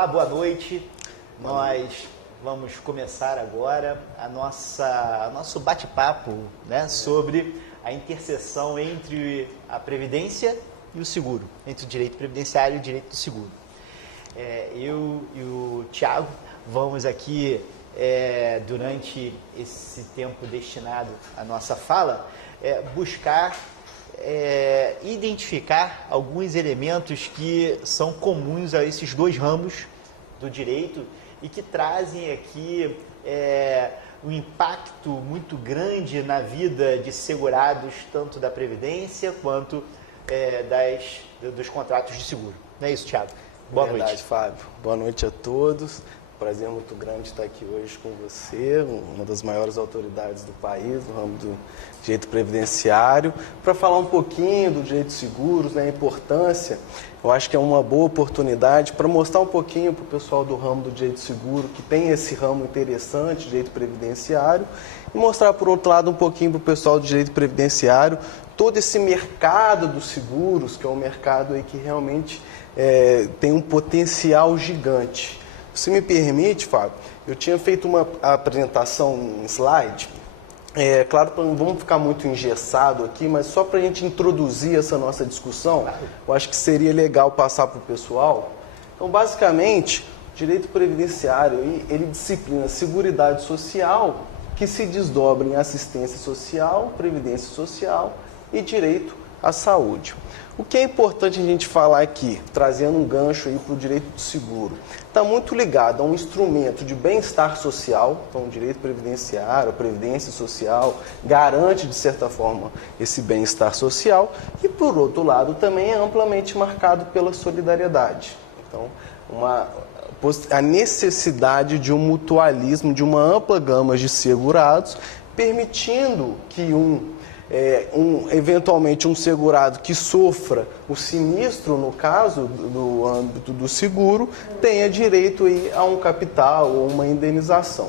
Olá, boa noite. Nós vamos começar agora nosso bate-papo, né, sobre a interseção entre a Previdência e o seguro, entre o direito previdenciário e o direito do seguro. Eu e o Thiago vamos aqui, durante esse tempo destinado à nossa fala, buscar identificar alguns elementos que são comuns a esses dois ramos do direito e que trazem aqui um impacto muito grande na vida de segurados, tanto da Previdência quanto dos contratos de seguro. Não é isso, Thiago? Boa noite. Fábio. Boa noite a todos. Prazer muito grande estar aqui hoje com você, uma das maiores autoridades do país, no ramo do direito previdenciário, para falar um pouquinho do direito de seguros, né, a importância. Eu acho que é uma boa oportunidade para mostrar um pouquinho para o pessoal do ramo do direito seguro, que tem esse ramo interessante, direito previdenciário, e mostrar, por outro lado, um pouquinho para o pessoal do direito previdenciário, todo esse mercado dos seguros, que é um mercado aí que realmente tem um potencial gigante. Se me permite, Fábio, eu tinha feito uma apresentação em slide. Claro, não vamos ficar muito engessado aqui, mas só para a gente introduzir essa nossa discussão, eu acho que seria legal passar para o pessoal. Então, basicamente, o direito previdenciário, ele disciplina a seguridade social, que se desdobra em assistência social, previdência social e direito à saúde. O que é importante a gente falar aqui, trazendo um gancho aí para o direito do seguro, está muito ligado a um instrumento de bem-estar social, então o direito previdenciário, a previdência social, garante de certa forma esse bem-estar social e, por outro lado, também é amplamente marcado pela solidariedade. Então, a necessidade de um mutualismo, de uma ampla gama de segurados, permitindo que eventualmente um segurado que sofra o sinistro, no caso do âmbito do seguro, tenha direito aí a um capital ou uma indenização.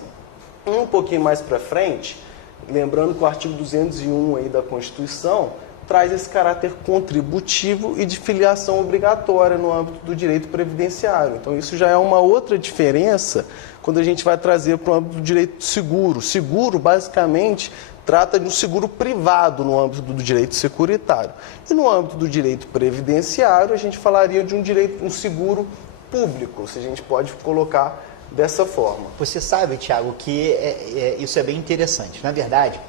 Um pouquinho mais para frente, lembrando que o artigo 201 aí da Constituição traz esse caráter contributivo e de filiação obrigatória no âmbito do direito previdenciário. Então isso já é uma outra diferença quando a gente vai trazer para o âmbito do direito do seguro. Seguro, basicamente, trata de um seguro privado no âmbito do direito securitário. E no âmbito do direito previdenciário, a gente falaria de um seguro público, se a gente pode colocar dessa forma. Você sabe, Thiago, que isso é bem interessante. Na verdade,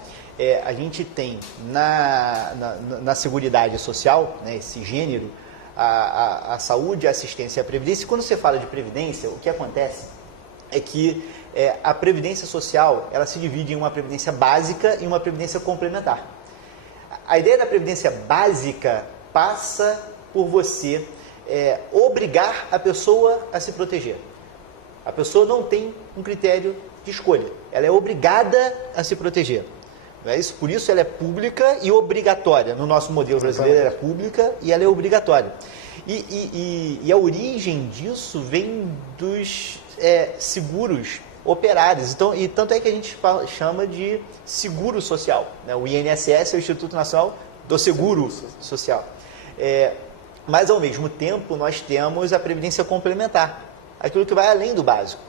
a gente tem na Seguridade Social, né, esse gênero, a saúde, a assistência e a previdência. E quando você fala de previdência, o que acontece é que a previdência social, ela se divide em uma previdência básica e uma previdência complementar. A ideia da previdência básica passa por você obrigar a pessoa a se proteger. A pessoa não tem um critério de escolha, ela é obrigada a se proteger. Não é isso? Por isso ela é pública e obrigatória. No nosso modelo brasileiro ela é pública e ela é obrigatória. E a origem disso vem dos seguros operários. Então, e tanto é que a gente chama de seguro social, né? O INSS é o Instituto Nacional do Seguro Social. Mas, ao mesmo tempo, nós temos a previdência complementar, aquilo que vai além do básico.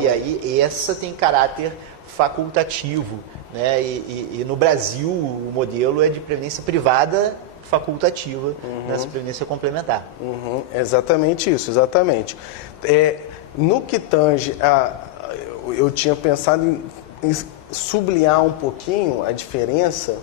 E aí, essa tem caráter facultativo, né? E no Brasil, o modelo é de previdência privada facultativa, nessa previdência complementar. Exatamente isso, exatamente. No que tange eu tinha pensado em sublinhar um pouquinho a diferença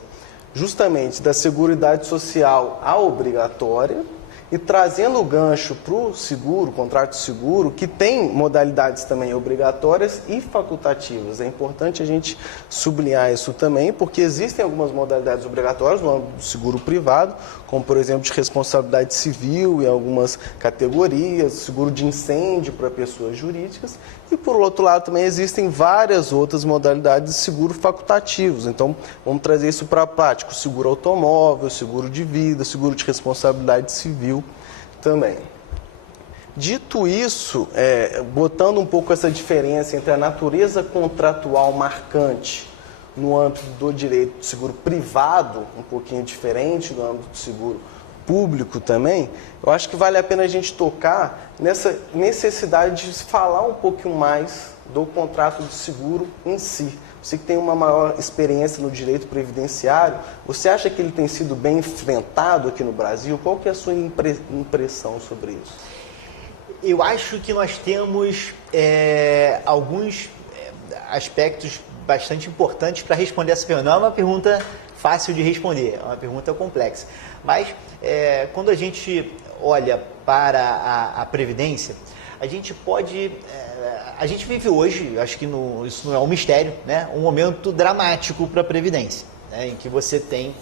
justamente da seguridade social à obrigatória e trazendo o gancho para o seguro, contrato de seguro, que tem modalidades também obrigatórias e facultativas. É importante a gente sublinhar isso também, porque existem algumas modalidades obrigatórias no âmbito do seguro privado, como, por exemplo, de responsabilidade civil em algumas categorias, seguro de incêndio para pessoas jurídicas, e, por outro lado, também existem várias outras modalidades de seguro facultativos. Então, vamos trazer isso para a prática: o seguro automóvel, seguro de vida, seguro de responsabilidade civil também. Dito isso, botando um pouco essa diferença entre a natureza contratual marcante no âmbito do direito do seguro privado, um pouquinho diferente do âmbito do seguro público também, eu acho que vale a pena a gente tocar nessa necessidade de falar um pouquinho mais do contrato de seguro em si. Você que tem uma maior experiência no direito previdenciário, você acha que ele tem sido bem enfrentado aqui no Brasil? Qual que é a sua impressão sobre isso? Eu acho que nós temos alguns aspectos bastante importantes para responder essa pergunta. Não é uma pergunta fácil de responder, é uma pergunta complexa. Mas quando a gente olha para a Previdência, a gente pode... a gente vive hoje, acho que isso não é um mistério, né? Um momento dramático para a Previdência, né? Em que você tem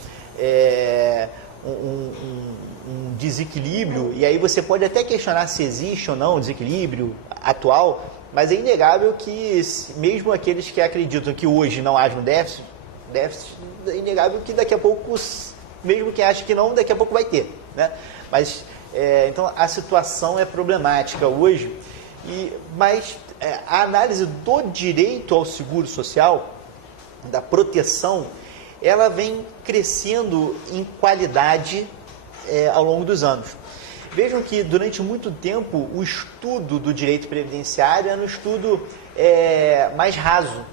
um desequilíbrio, e aí você pode até questionar se existe ou não o desequilíbrio atual, mas é inegável que, mesmo aqueles que acreditam que hoje não haja um déficit, é inegável que daqui a pouco, mesmo quem acha que não, daqui a pouco vai ter, né? Mas, então, a situação é problemática hoje, mas a análise do direito ao seguro social, da proteção, ela vem crescendo em qualidade ao longo dos anos. Vejam que durante muito tempo o estudo do direito previdenciário era um estudo mais raso.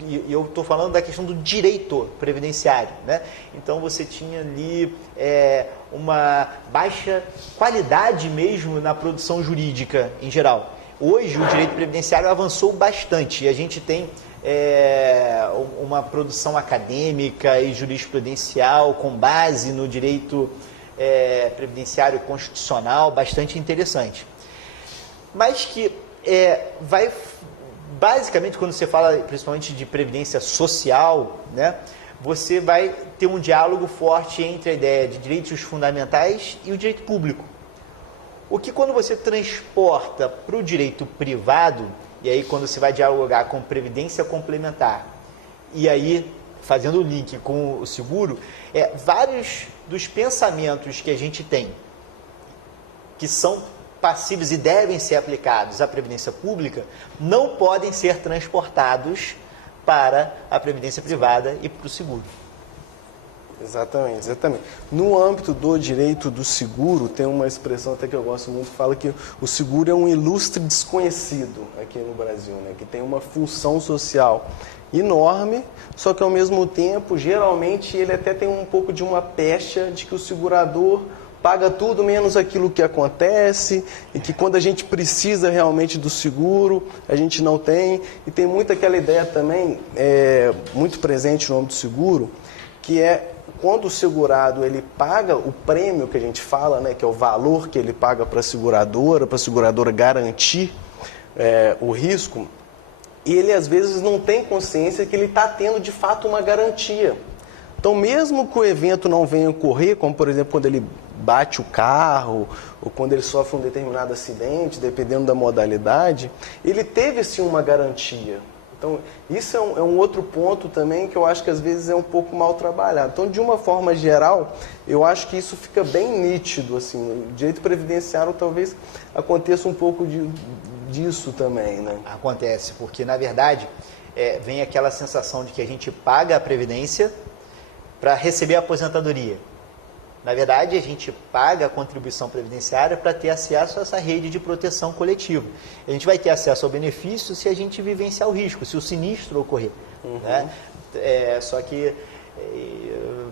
E eu estou falando da questão do direito previdenciário, né? Então você tinha ali uma baixa qualidade mesmo na produção jurídica em geral. Hoje o direito previdenciário avançou bastante e a gente tem uma produção acadêmica e jurisprudencial com base no direito previdenciário constitucional bastante interessante. Mas que vai... Basicamente, quando você fala principalmente de previdência social, né, você vai ter um diálogo forte entre a ideia de direitos fundamentais e o direito público. O que quando você transporta para o direito privado, e aí quando você vai dialogar com previdência complementar, e aí fazendo o link com o seguro, vários dos pensamentos que a gente tem, que são passíveis e devem ser aplicados à previdência pública, não podem ser transportados para a previdência privada e para o seguro. Exatamente, exatamente. No âmbito do direito do seguro, tem uma expressão até que eu gosto muito, que fala que o seguro é um ilustre desconhecido aqui no Brasil, né? Que tem uma função social enorme, só que ao mesmo tempo, geralmente, ele até tem um pouco de uma pecha de que o segurador paga tudo menos aquilo que acontece, e que quando a gente precisa realmente do seguro, a gente não tem. E tem muito aquela ideia também, muito presente no âmbito do seguro, que quando o segurado ele paga o prêmio que a gente fala, né, que é o valor que ele paga para a seguradora garantir o risco, e ele às vezes não tem consciência que ele está tendo de fato uma garantia. Então, mesmo que o evento não venha ocorrer, como por exemplo quando ele bate o carro, ou quando ele sofre um determinado acidente, dependendo da modalidade, ele teve sim uma garantia. Então, isso é um outro ponto também que eu acho que às vezes é um pouco mal trabalhado. Então, de uma forma geral, eu acho que isso fica bem nítido, assim. O direito previdenciário talvez aconteça um pouco disso também, né? Acontece, porque na verdade vem aquela sensação de que a gente paga a previdência para receber a aposentadoria. Na verdade, a gente paga a contribuição previdenciária para ter acesso a essa rede de proteção coletiva. A gente vai ter acesso ao benefício se a gente vivenciar o risco, se o sinistro ocorrer. Uhum. Né? Só que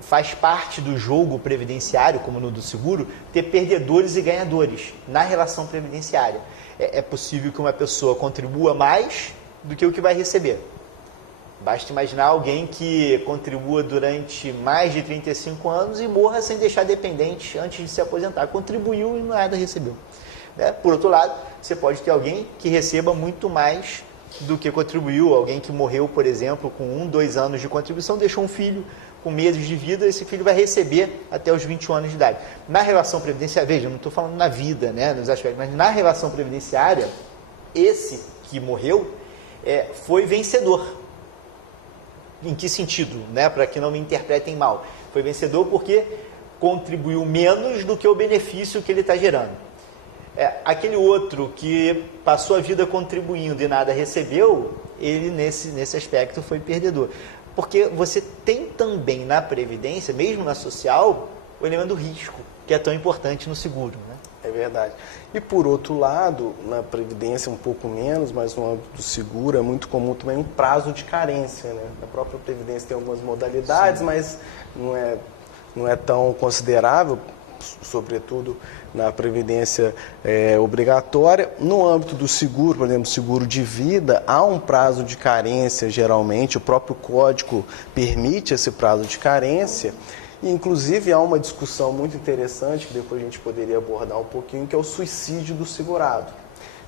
faz parte do jogo previdenciário, como no do seguro, ter perdedores e ganhadores na relação previdenciária. É possível que uma pessoa contribua mais do que o que vai receber. Basta imaginar alguém que contribua durante mais de 35 anos e morra sem deixar dependente antes de se aposentar. Contribuiu e nada recebeu. Né? Por outro lado, você pode ter alguém que receba muito mais do que contribuiu. Alguém que morreu, por exemplo, com 1, 2 anos de contribuição, deixou um filho com meses de vida, esse filho vai receber até os 21 anos de idade. Na relação previdenciária, veja, eu não estou falando na vida, né, nos aspectos, mas na relação previdenciária, esse que morreu foi vencedor. Em que sentido? Né? Para que não me interpretem mal. Foi vencedor porque contribuiu menos do que o benefício que ele está gerando. Aquele outro que passou a vida contribuindo e nada recebeu, ele nesse aspecto foi perdedor. Porque você tem também na Previdência, mesmo na social, o elemento do risco, que é tão importante no seguro, né? É verdade. E por outro lado, na Previdência um pouco menos, mas no âmbito do seguro é muito comum também um prazo de carência, né? A própria Previdência tem algumas modalidades, sim, mas não é tão considerável, sobretudo na Previdência obrigatória. No âmbito do seguro, por exemplo, seguro de vida, há um prazo de carência geralmente, o próprio Código permite esse prazo de carência. E, inclusive, há uma discussão muito interessante, que depois a gente poderia abordar um pouquinho, que é o suicídio do segurado.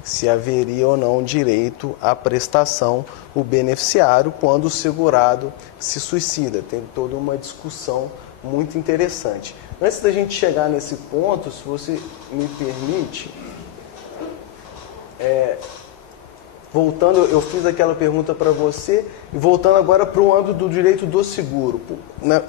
Se haveria ou não direito à prestação o beneficiário quando o segurado se suicida. Tem toda uma discussão muito interessante. Antes da gente chegar nesse ponto, se você me permite, voltando, eu fiz aquela pergunta para você, e voltando agora para o âmbito do direito do seguro.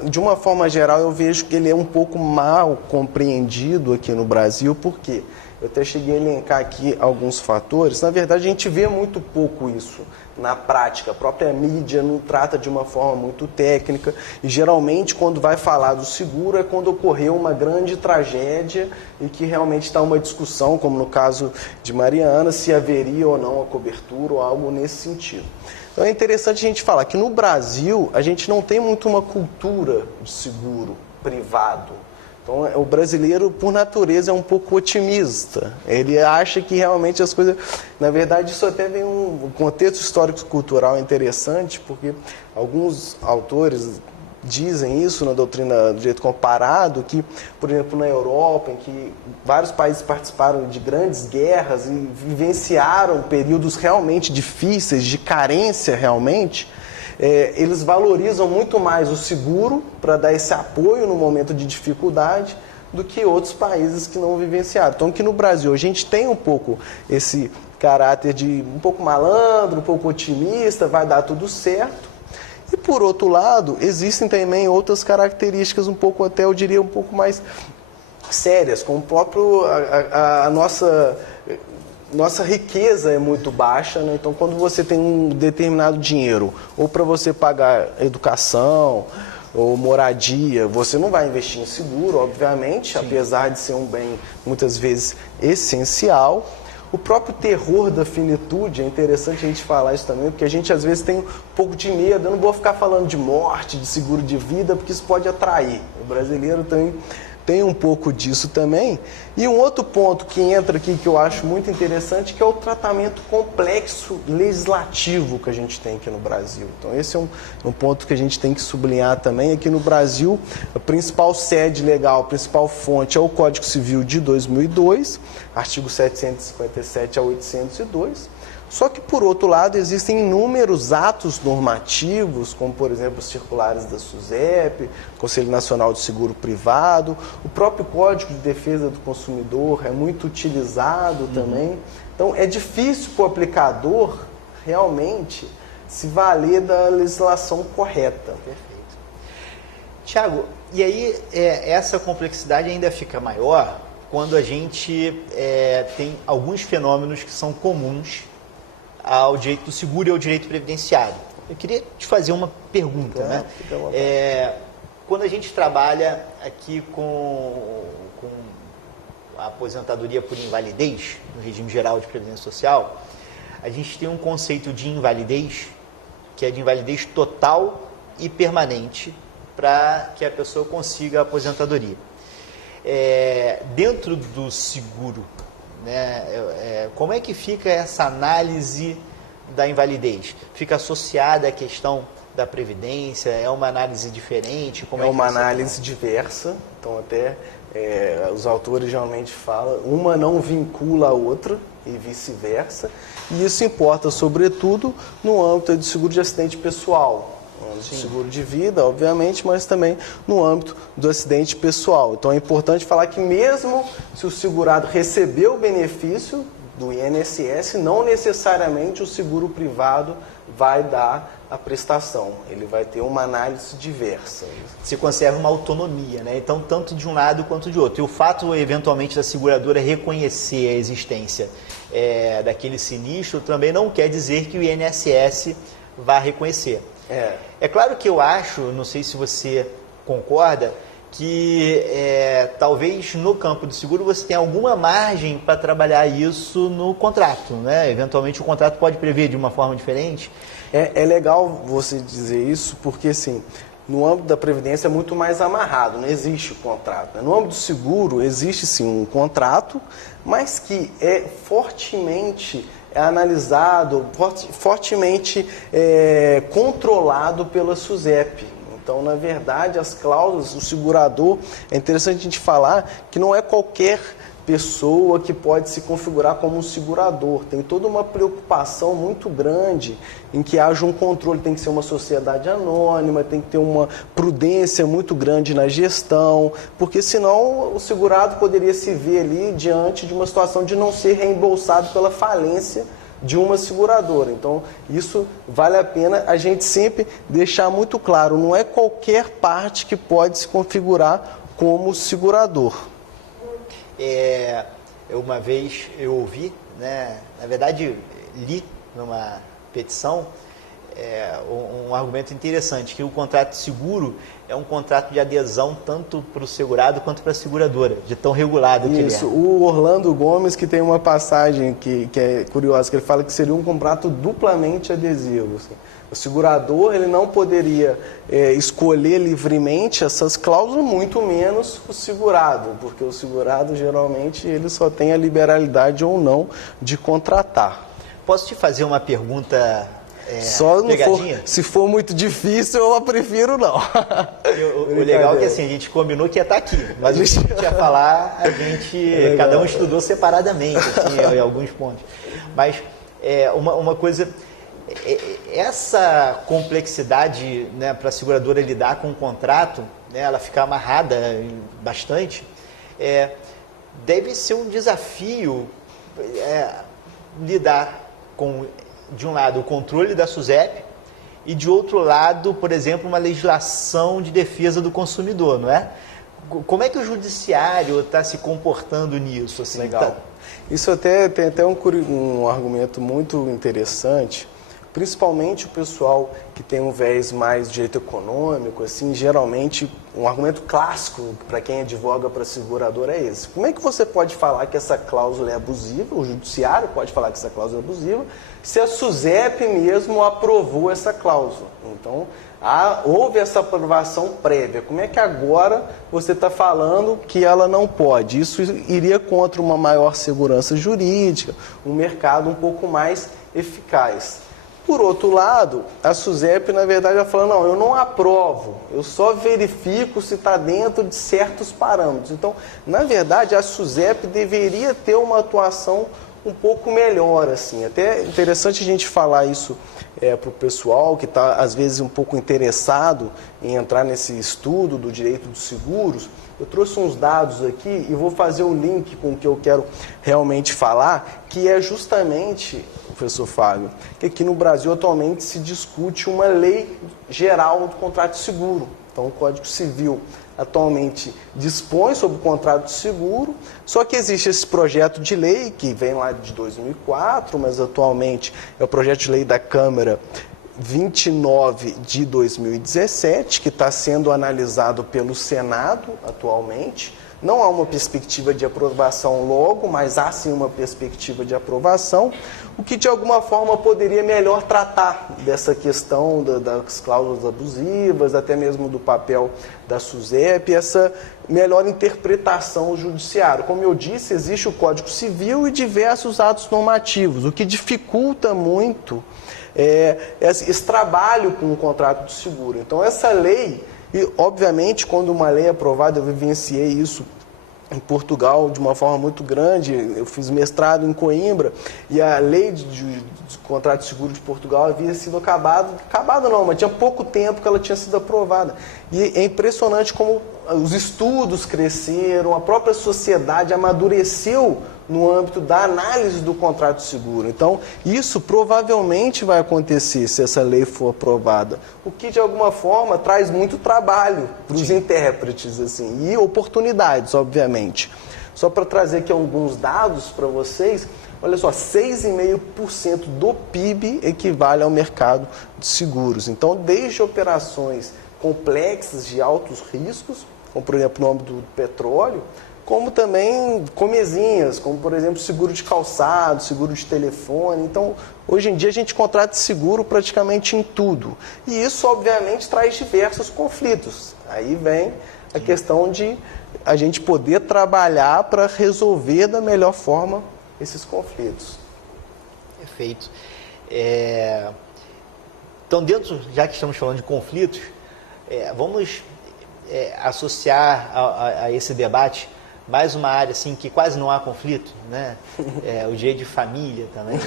De uma forma geral, eu vejo que ele é um pouco mal compreendido aqui no Brasil, por quê? Eu até cheguei a elencar aqui alguns fatores. Na verdade, a gente vê muito pouco isso na prática. A própria mídia não trata de uma forma muito técnica e, geralmente, quando vai falar do seguro é quando ocorreu uma grande tragédia e que realmente está uma discussão, como no caso de Mariana, se haveria ou não a cobertura ou algo nesse sentido. Então, é interessante a gente falar que no Brasil a gente não tem muito uma cultura de seguro privado. Então, o brasileiro, por natureza, é um pouco otimista. Ele acha que realmente as coisas... Na verdade, isso até vem um contexto histórico-cultural interessante, porque alguns autores dizem isso na doutrina do direito comparado, que, por exemplo, na Europa, em que vários países participaram de grandes guerras e vivenciaram períodos realmente difíceis, de carência realmente, eles valorizam muito mais o seguro para dar esse apoio no momento de dificuldade do que outros países que não vivenciaram. Então, aqui no Brasil, a gente tem um pouco esse caráter de um pouco malandro, um pouco otimista, vai dar tudo certo. E, por outro lado, existem também outras características um pouco, até eu diria, um pouco mais sérias, como o próprio a nossa riqueza é muito baixa, né? Então, quando você tem um determinado dinheiro, ou para você pagar educação ou moradia, você não vai investir em seguro, obviamente, sim, apesar de ser um bem, muitas vezes, essencial. O próprio terror da finitude, é interessante a gente falar isso também, porque a gente às vezes tem um pouco de medo. Eu não vou ficar falando de morte, de seguro de vida, porque isso pode atrair. O brasileiro tem um pouco disso também. E um outro ponto que entra aqui, que eu acho muito interessante, que é o tratamento complexo legislativo que a gente tem aqui no Brasil. Então, esse é um ponto que a gente tem que sublinhar também. Aqui no Brasil, a principal sede legal, a principal fonte é o Código Civil de 2002, artigo 757 a 802. Só que, por outro lado, existem inúmeros atos normativos, como, por exemplo, os circulares da SUSEP, Conselho Nacional de Seguro Privado, o próprio Código de Defesa do Consumidor é muito utilizado também. Então, é difícil para o aplicador realmente se valer da legislação correta. Perfeito. Tiago, e aí essa complexidade ainda fica maior quando a gente tem alguns fenômenos que são comuns ao direito do seguro e ao direito previdenciário. Eu queria te fazer uma pergunta, né? Quando a gente trabalha aqui com a aposentadoria por invalidez, no regime geral de previdência social, a gente tem um conceito de invalidez, que é de invalidez total e permanente, para que a pessoa consiga a aposentadoria. Dentro do seguro, né, como é que fica essa análise da invalidez? Fica associada à questão da previdência? É uma análise diferente? É uma análise diversa, então até os autores geralmente falam, uma não vincula a outra e vice-versa, e isso importa sobretudo no âmbito de seguro de acidente pessoal. Seguro de vida, obviamente, mas também no âmbito do acidente pessoal. Então é importante falar que mesmo se o segurado recebeu o benefício do INSS, não necessariamente o seguro privado vai dar a prestação. Ele vai ter uma análise diversa. Se conserva uma autonomia, né? Então, tanto de um lado quanto de outro. E o fato, eventualmente, da seguradora reconhecer a existência daquele sinistro também não quer dizer que o INSS vá reconhecer. É claro que eu acho, não sei se você concorda, que talvez no campo do seguro você tenha alguma margem para trabalhar isso no contrato, né? Eventualmente o contrato pode prever de uma forma diferente. É legal você dizer isso porque, assim, no âmbito da Previdência é muito mais amarrado, não existe o contrato, né? No âmbito do seguro existe sim um contrato, mas que é fortemente analisado, fortemente controlado pela SUSEP. Então, na verdade, as cláusulas, o segurador, é interessante a gente falar que não é qualquer pessoa que pode se configurar como um segurador. Tem toda uma preocupação muito grande em que haja um controle. Tem que ser uma sociedade anônima, tem que ter uma prudência muito grande na gestão, porque senão o segurado poderia se ver ali diante de uma situação de não ser reembolsado pela falência de uma seguradora. Então, isso vale a pena a gente sempre deixar muito claro. Não é qualquer parte que pode se configurar como segurador. Uma vez eu ouvi, né, na verdade li numa petição um argumento interessante, que o contrato de seguro é um contrato de adesão tanto para o segurado quanto para a seguradora, de tão regulado que ele é. Isso, o Orlando Gomes, que tem uma passagem que é curiosa, que ele fala que seria um contrato duplamente adesivo. Assim. O segurador ele não poderia escolher livremente essas cláusulas, muito menos o segurado, porque o segurado geralmente ele só tem a liberalidade ou não de contratar. Posso te fazer uma pergunta só não se for muito difícil, eu prefiro não. O legal é que assim, a gente combinou que ia estar aqui, mas o que a gente ia falar, cada um estudou separadamente, assim, em alguns pontos. Mas uma coisa, essa complexidade, né, para a seguradora lidar com o contrato, né, ela ficar amarrada bastante, deve ser um desafio lidar com, de um lado, o controle da SUSEP e, de outro lado, por exemplo, uma legislação de defesa do consumidor, não é? Como é que o judiciário está se comportando nisso? Assim, legal. Isso tem até um argumento muito interessante, principalmente o pessoal que tem um viés mais direito econômico, assim, geralmente um argumento clássico para quem advoga para seguradora é esse. Como é que você pode falar que essa cláusula é abusiva, o judiciário pode falar que essa cláusula é abusiva, se a SUSEP mesmo aprovou essa cláusula? Então, houve essa aprovação prévia. Como é que agora você está falando que ela não pode? Isso iria contra uma maior segurança jurídica, um mercado um pouco mais eficaz. Por outro lado, a SUSEP, na verdade, ela fala, não, eu não aprovo, eu só verifico se está dentro de certos parâmetros. Então, na verdade, a SUSEP deveria ter uma atuação um pouco melhor, assim. Até interessante a gente falar isso para o pessoal que está, às vezes, um pouco interessado em entrar nesse estudo do direito dos seguros. Eu trouxe uns dados aqui e vou fazer um link com o que eu quero realmente falar, que é justamente, professor Fábio, que aqui no Brasil atualmente se discute uma lei geral do contrato de seguro. Então, o Código Civil atualmente dispõe sobre o contrato de seguro, só que existe esse projeto de lei que vem lá de 2004, mas atualmente é o projeto de lei da Câmara 29 de 2017, que está sendo analisado pelo Senado atualmente. Não há uma perspectiva de aprovação logo, mas há sim uma perspectiva de aprovação, o que de alguma forma poderia melhor tratar dessa questão das cláusulas abusivas, até mesmo do papel da SUSEP, essa melhor interpretação do judiciário. Como eu disse, existe o Código Civil e diversos atos normativos, o que dificulta muito esse trabalho com o contrato de seguro. Então, essa lei, e obviamente, quando uma lei é aprovada, eu vivenciei isso em Portugal de uma forma muito grande, eu fiz mestrado em Coimbra, e a lei de contrato de seguro de Portugal havia sido acabada não, mas tinha pouco tempo que ela tinha sido aprovada. E é impressionante como os estudos cresceram, a própria sociedade amadureceu no âmbito da análise do contrato de seguro. Então, isso provavelmente vai acontecer se essa lei for aprovada, o que de alguma forma traz muito trabalho para os intérpretes, assim, e oportunidades, obviamente. Só para trazer aqui alguns dados para vocês, olha só, 6,5% do PIB equivale ao mercado de seguros. Então, desde operações complexas de altos riscos como por exemplo no âmbito do petróleo, como também comezinhas, como por exemplo seguro de calçado, seguro de telefone. Então, hoje em dia a gente contrata seguro praticamente em tudo. E isso, obviamente, traz diversos conflitos. Aí vem a questão de a gente poder trabalhar para resolver da melhor forma esses conflitos. Perfeito. Então, dentro, já que estamos falando de conflitos, vamos associar a esse debate mais uma área assim que quase não há conflito, né? O direito de família também.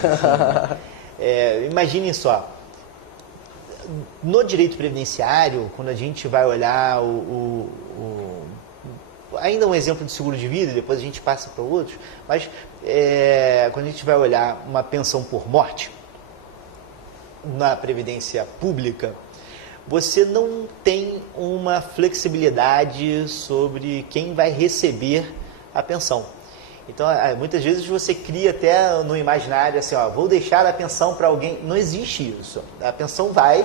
Imaginem só, no direito previdenciário, quando a gente vai olhar ainda um exemplo de seguro de vida, depois a gente passa para outros, mas quando a gente vai olhar uma pensão por morte na previdência pública, você não tem uma flexibilidade sobre quem vai receber a pensão. Então, muitas vezes você cria até no imaginário assim, vou deixar a pensão para alguém. Não existe isso. A pensão vai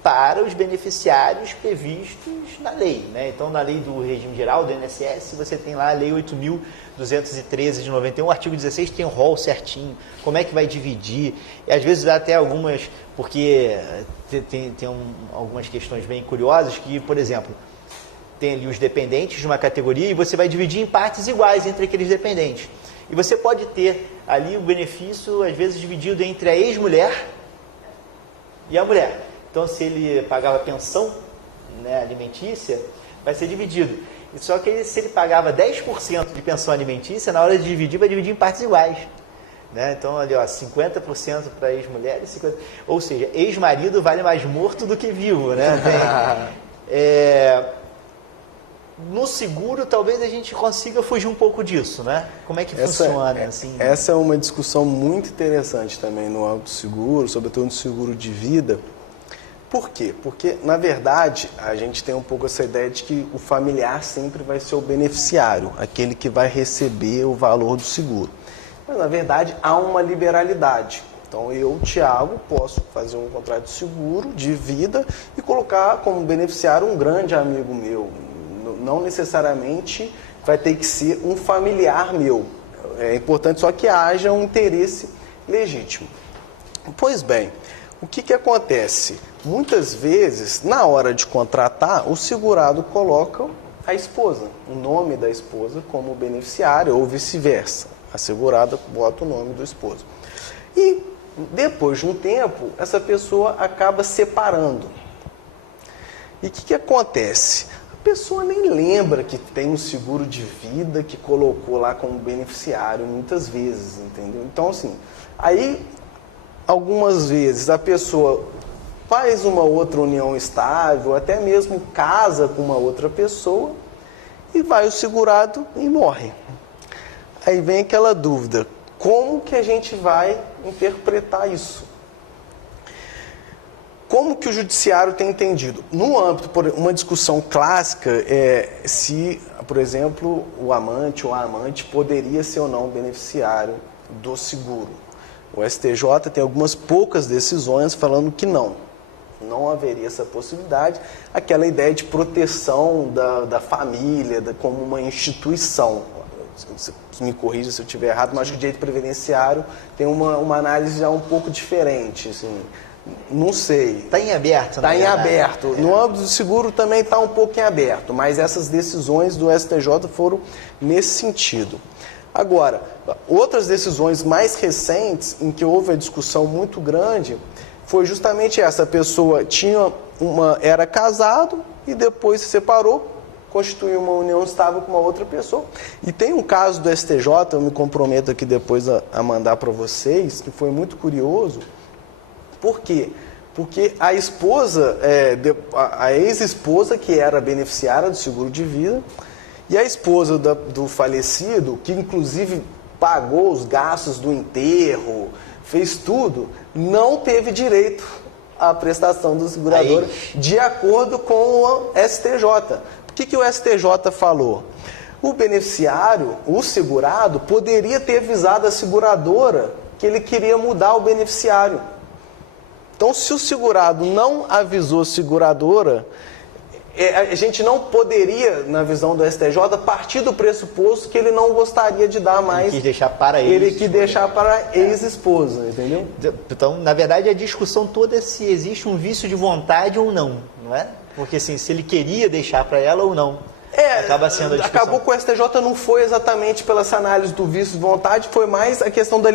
para os beneficiários previstos na lei, né? Então, na lei do regime geral, do INSS, você tem lá a lei 8.213 de 91, o artigo 16 tem o rol certinho, como é que vai dividir, e às vezes dá até algumas, porque tem algumas questões bem curiosas, que, por exemplo, tem ali os dependentes de uma categoria e você vai dividir em partes iguais entre aqueles dependentes. E você pode ter ali o benefício, às vezes, dividido entre a ex-mulher e a mulher. Então, se ele pagava pensão, né, alimentícia, vai ser dividido. Só que se ele pagava 10% de pensão alimentícia, na hora de dividir, vai dividir em partes iguais. Né? Então, ali, 50% para ex-mulher e 50%. Ou seja, ex-marido vale mais morto do que vivo. Né? No seguro, talvez a gente consiga fugir um pouco disso, né? Como é que funciona? Assim? Essa é uma discussão muito interessante também no âmbito do seguro, sobretudo no seguro de vida. Por quê? Porque, na verdade, a gente tem um pouco essa ideia de que o familiar sempre vai ser o beneficiário, aquele que vai receber o valor do seguro. Mas, na verdade, há uma liberalidade. Então, eu, Thiago, posso fazer um contrato de seguro de vida e colocar como beneficiário um grande amigo meu. Não necessariamente vai ter que ser um familiar meu. É importante só que haja um interesse legítimo. Pois bem, o que acontece? Muitas vezes, na hora de contratar, o segurado coloca a esposa, o nome da esposa como beneficiário ou vice-versa. A segurada bota o nome do esposo. E depois de um tempo, essa pessoa acaba separando. E o que acontece? A pessoa nem lembra que tem um seguro de vida que colocou lá como beneficiário muitas vezes, entendeu? Então, assim, aí algumas vezes a pessoa faz uma outra união estável, até mesmo casa com uma outra pessoa e vai o segurado e morre. Aí vem aquela dúvida, como que a gente vai interpretar isso? Como que o judiciário tem entendido? No âmbito, uma discussão clássica é se, por exemplo, o amante ou a amante poderia ser ou não beneficiário do seguro. O STJ tem algumas poucas decisões falando que não haveria essa possibilidade. Aquela ideia de proteção da família, como uma instituição. Me corrija se eu estiver errado, mas acho que o direito previdenciário tem uma análise já um pouco diferente, assim. Não sei. Está em aberto, Está em aberto. No âmbito do seguro também está um pouco em aberto, mas essas decisões do STJ foram nesse sentido. Agora, outras decisões mais recentes, em que houve uma discussão muito grande, foi justamente essa. A pessoa era casado e depois se separou, constituiu uma união estável com uma outra pessoa. E tem um caso do STJ, eu me comprometo aqui depois a mandar para vocês, que foi muito curioso. Por quê? Porque a esposa, a ex-esposa, que era beneficiária do seguro de vida, e a esposa do falecido, que inclusive pagou os gastos do enterro, fez tudo, não teve direito à prestação do segurador de acordo com o STJ. O que o STJ falou? O beneficiário, o segurado, poderia ter avisado a seguradora que ele queria mudar o beneficiário. Então, se o segurado não avisou a seguradora, a gente não poderia, na visão do STJ, partir do pressuposto que ele não gostaria de dar mais. Ele quis deixar para ele quis deixar para ex-esposa, entendeu? Então, na verdade, a discussão toda é se existe um vício de vontade ou não, não é? Porque assim, se ele queria deixar para ela ou não. Acaba sendo a discussão. Acabou que o STJ não foi exatamente pela essa análise do vício de vontade, foi mais a questão da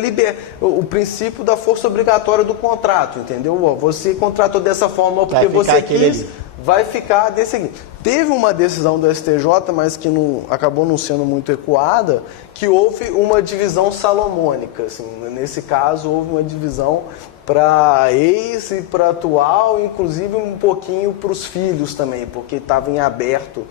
o princípio da força obrigatória do contrato, entendeu? Você contratou dessa forma porque você quis, vai ficar desse aqui. Teve uma decisão do STJ, mas que acabou não sendo muito ecoada, que houve uma divisão salomônica. Assim, nesse caso, houve uma divisão para ex e para atual, inclusive um pouquinho para os filhos também, porque estava em aberto.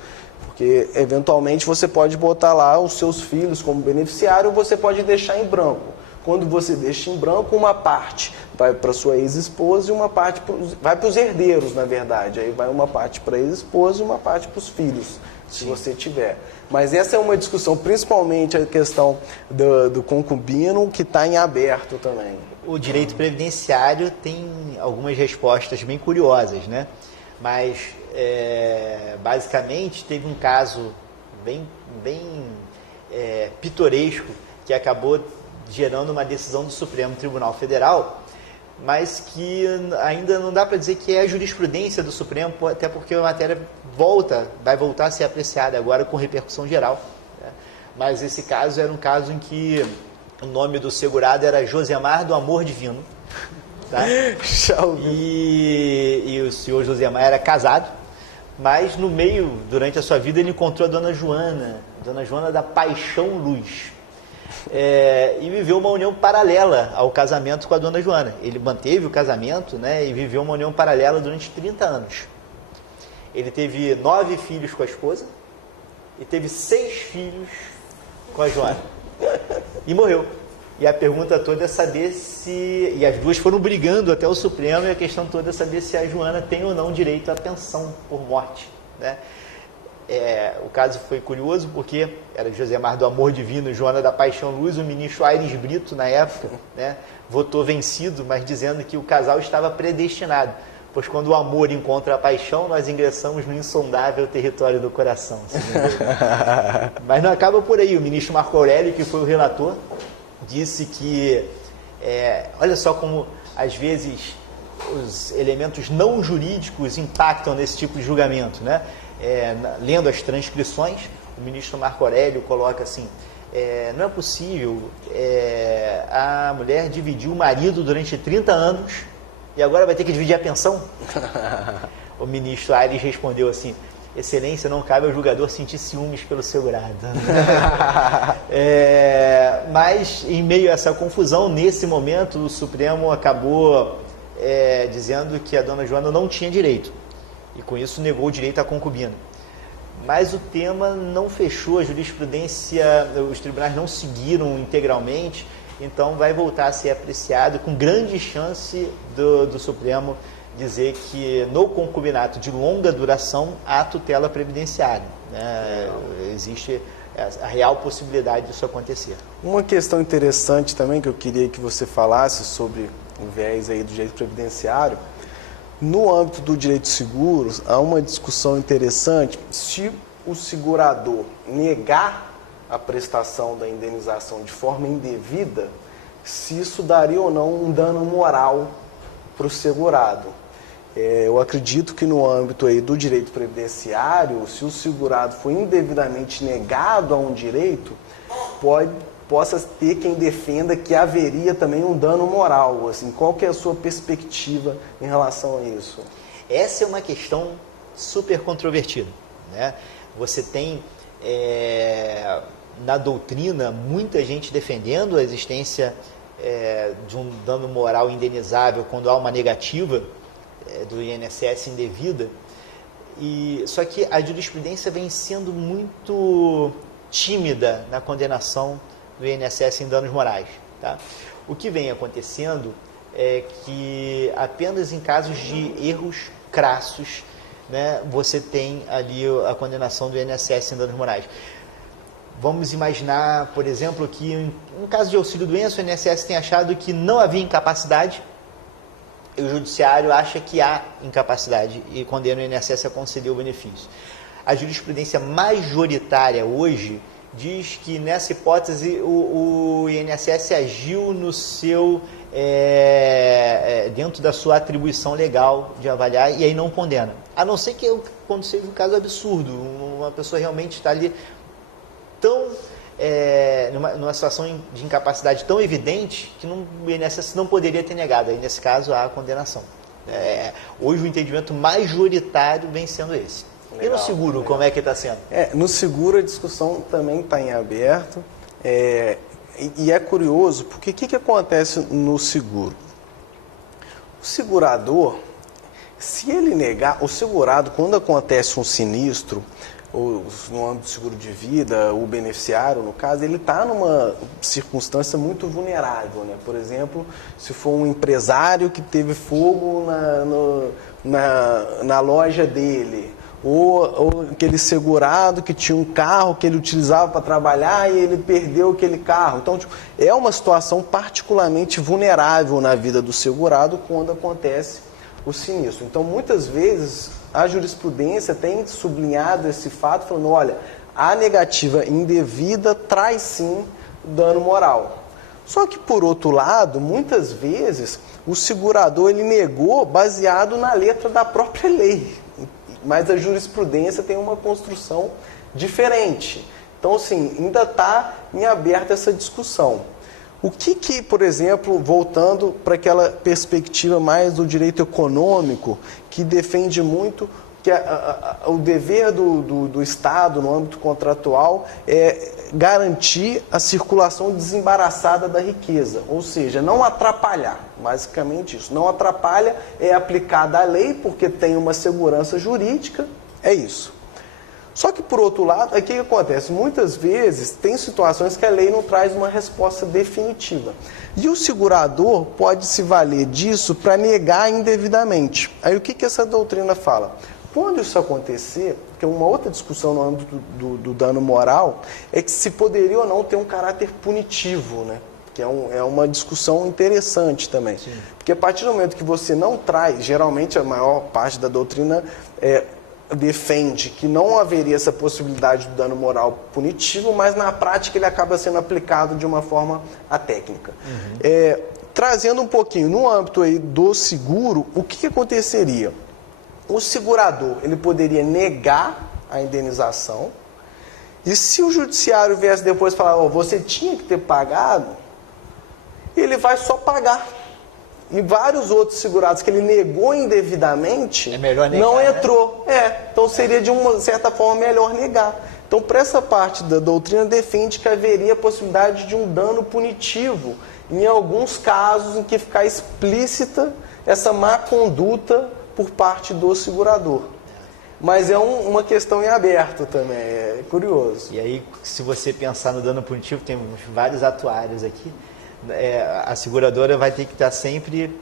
Porque, eventualmente, você pode botar lá os seus filhos como beneficiário ou você pode deixar em branco. Quando você deixa em branco, uma parte vai para sua ex-esposa e uma parte vai para os herdeiros, na verdade. Aí vai uma parte para a ex-esposa e uma parte para os filhos, se você tiver. Mas essa é uma discussão, principalmente a questão do concubino, que está em aberto também. O direito previdenciário tem algumas respostas bem curiosas, né? Mas, basicamente, teve um caso bem pitoresco que acabou gerando uma decisão do Supremo Tribunal Federal, mas que ainda não dá para dizer que é a jurisprudência do Supremo, até porque a matéria vai voltar a ser apreciada agora com repercussão geral, né? Mas esse caso era um caso em que o nome do segurado era Josemar do Amor Divino. Tá? E o senhor Josemar era casado, mas no meio, durante a sua vida, ele encontrou a Dona Joana da Paixão Luz, e viveu uma união paralela ao casamento com a Dona Joana. Ele manteve o casamento, né, e viveu uma união paralela durante 30 anos. Ele teve 9 filhos com a esposa e teve 6 filhos com a Joana e morreu. E a pergunta toda é saber se... E as duas foram brigando até o Supremo, e a questão toda é saber se a Joana tem ou não direito à pensão por morte, né? O caso foi curioso porque era Josemar do Amor Divino, Joana da Paixão Luz. O ministro Aires Brito, na época, né, votou vencido, mas dizendo que o casal estava predestinado, pois quando o amor encontra a paixão, nós ingressamos no insondável território do coração. Mas não acaba por aí. O ministro Marco Aurélio, que foi o relator, disse que, olha só como às vezes os elementos não jurídicos impactam nesse tipo de julgamento, né? Lendo as transcrições, o ministro Marco Aurélio coloca assim: não é possível a mulher dividir o marido durante 30 anos e agora vai ter que dividir a pensão? O ministro Aires respondeu assim: Excelência, não cabe ao julgador sentir ciúmes pelo segurado. Mas, em meio a essa confusão, nesse momento, o Supremo acabou dizendo que a Dona Joana não tinha direito, e com isso negou o direito à concubina. Mas o tema não fechou, a jurisprudência, os tribunais não seguiram integralmente, então vai voltar a ser apreciado com grande chance do Supremo dizer que no concubinato de longa duração há tutela previdenciária, né? Existe a real possibilidade disso acontecer. Uma questão interessante também que eu queria que você falasse sobre o viés aí do direito previdenciário: no âmbito do direito de seguros, há uma discussão interessante se o segurador negar a prestação da indenização de forma indevida, se isso daria ou não um dano moral para o segurado. Eu acredito que no âmbito aí do direito previdenciário, se o segurado for indevidamente negado a um direito, possa ter quem defenda que haveria também um dano moral. Assim, qual que é a sua perspectiva em relação a isso? Essa é uma questão super controvertida, né? Você tem na doutrina muita gente defendendo a existência de um dano moral indenizável quando há uma negativa do INSS indevida, só que a jurisprudência vem sendo muito tímida na condenação do INSS em danos morais, tá? O que vem acontecendo é que apenas em casos de erros crassos, né, você tem ali a condenação do INSS em danos morais. Vamos imaginar, por exemplo, que em caso de auxílio-doença, o INSS tem achado que não havia incapacidade o judiciário acha que há incapacidade e condena o INSS a conceder o benefício. A jurisprudência majoritária hoje diz que, nessa hipótese, o INSS agiu no seu, dentro da sua atribuição legal de avaliar e aí não condena. A não ser que quando seja um caso absurdo, uma pessoa realmente está ali numa situação de incapacidade tão evidente que o INSS não poderia ter negado. Aí, nesse caso, há a condenação. Hoje o entendimento majoritário vem sendo esse. Legal, e no seguro, como é que está sendo? No seguro a discussão também está em aberto. E é curioso, porque o que acontece no seguro? O segurador, se ele negar, o segurado, quando acontece um sinistro, ou no âmbito do seguro de vida, o beneficiário, no caso, ele está numa circunstância muito vulnerável, né? Por exemplo, se for um empresário que teve fogo na loja dele, ou aquele segurado que tinha um carro que ele utilizava para trabalhar e ele perdeu aquele carro. Então, é uma situação particularmente vulnerável na vida do segurado quando acontece o sinistro. Então, muitas vezes, a jurisprudência tem sublinhado esse fato, falando, olha, a negativa indevida traz sim dano moral. Só que, por outro lado, muitas vezes, o segurador ele negou baseado na letra da própria lei. Mas a jurisprudência tem uma construção diferente. Então, assim, ainda está em aberto essa discussão. O que, por exemplo, voltando para aquela perspectiva mais do direito econômico, que defende muito que o dever do Estado, no âmbito contratual, é garantir a circulação desembaraçada da riqueza, ou seja, não atrapalhar, basicamente isso. Não atrapalha, é aplicada a lei, porque tem uma segurança jurídica, é isso. Só que, por outro lado, o que acontece? Muitas vezes tem situações que a lei não traz uma resposta definitiva. E o segurador pode se valer disso para negar indevidamente. Aí o que essa doutrina fala? Quando isso acontecer, que é uma outra discussão no âmbito do dano moral, é que se poderia ou não ter um caráter punitivo, né? Que é uma discussão interessante também. Sim. Porque a partir do momento que você não traz, geralmente a maior parte da doutrina defende que não haveria essa possibilidade do dano moral punitivo, mas na prática ele acaba sendo aplicado de uma forma atécnica. Uhum. Trazendo um pouquinho no âmbito aí do seguro, o que aconteceria? O segurador ele poderia negar a indenização e se o judiciário viesse depois falar, você tinha que ter pagado, ele vai só pagar. E vários outros segurados que ele negou indevidamente, negar, não entrou. Né? Então seria de uma certa forma melhor negar. Então, para essa parte da doutrina, defende que haveria a possibilidade de um dano punitivo em alguns casos em que ficar explícita essa má conduta por parte do segurador. Mas é uma questão em aberto também, é curioso. E aí, se você pensar no dano punitivo, tem vários atuários aqui, a seguradora vai ter que estar sempre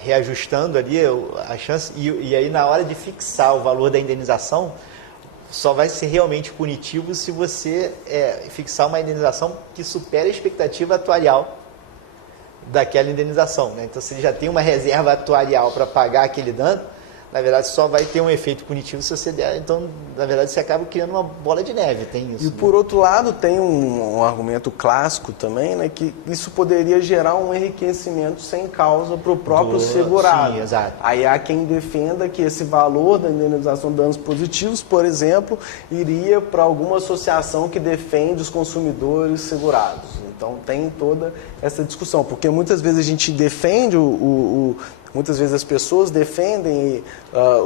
reajustando ali a chance, e aí na hora de fixar o valor da indenização, só vai ser realmente punitivo se você fixar uma indenização que supere a expectativa atuarial daquela indenização, né? Então, se ele já tem uma reserva atuarial para pagar aquele dano, na verdade, só vai ter um efeito punitivo se você der. Então, na verdade, você acaba criando uma bola de neve, tem isso. E, por outro lado, tem um argumento clássico também, né, que isso poderia gerar um enriquecimento sem causa para o próprio segurado. Sim, exato. Aí há quem defenda que esse valor da indenização de danos positivos, por exemplo, iria para alguma associação que defende os consumidores segurados. Então, tem toda essa discussão, porque muitas vezes a gente defende muitas vezes as pessoas defendem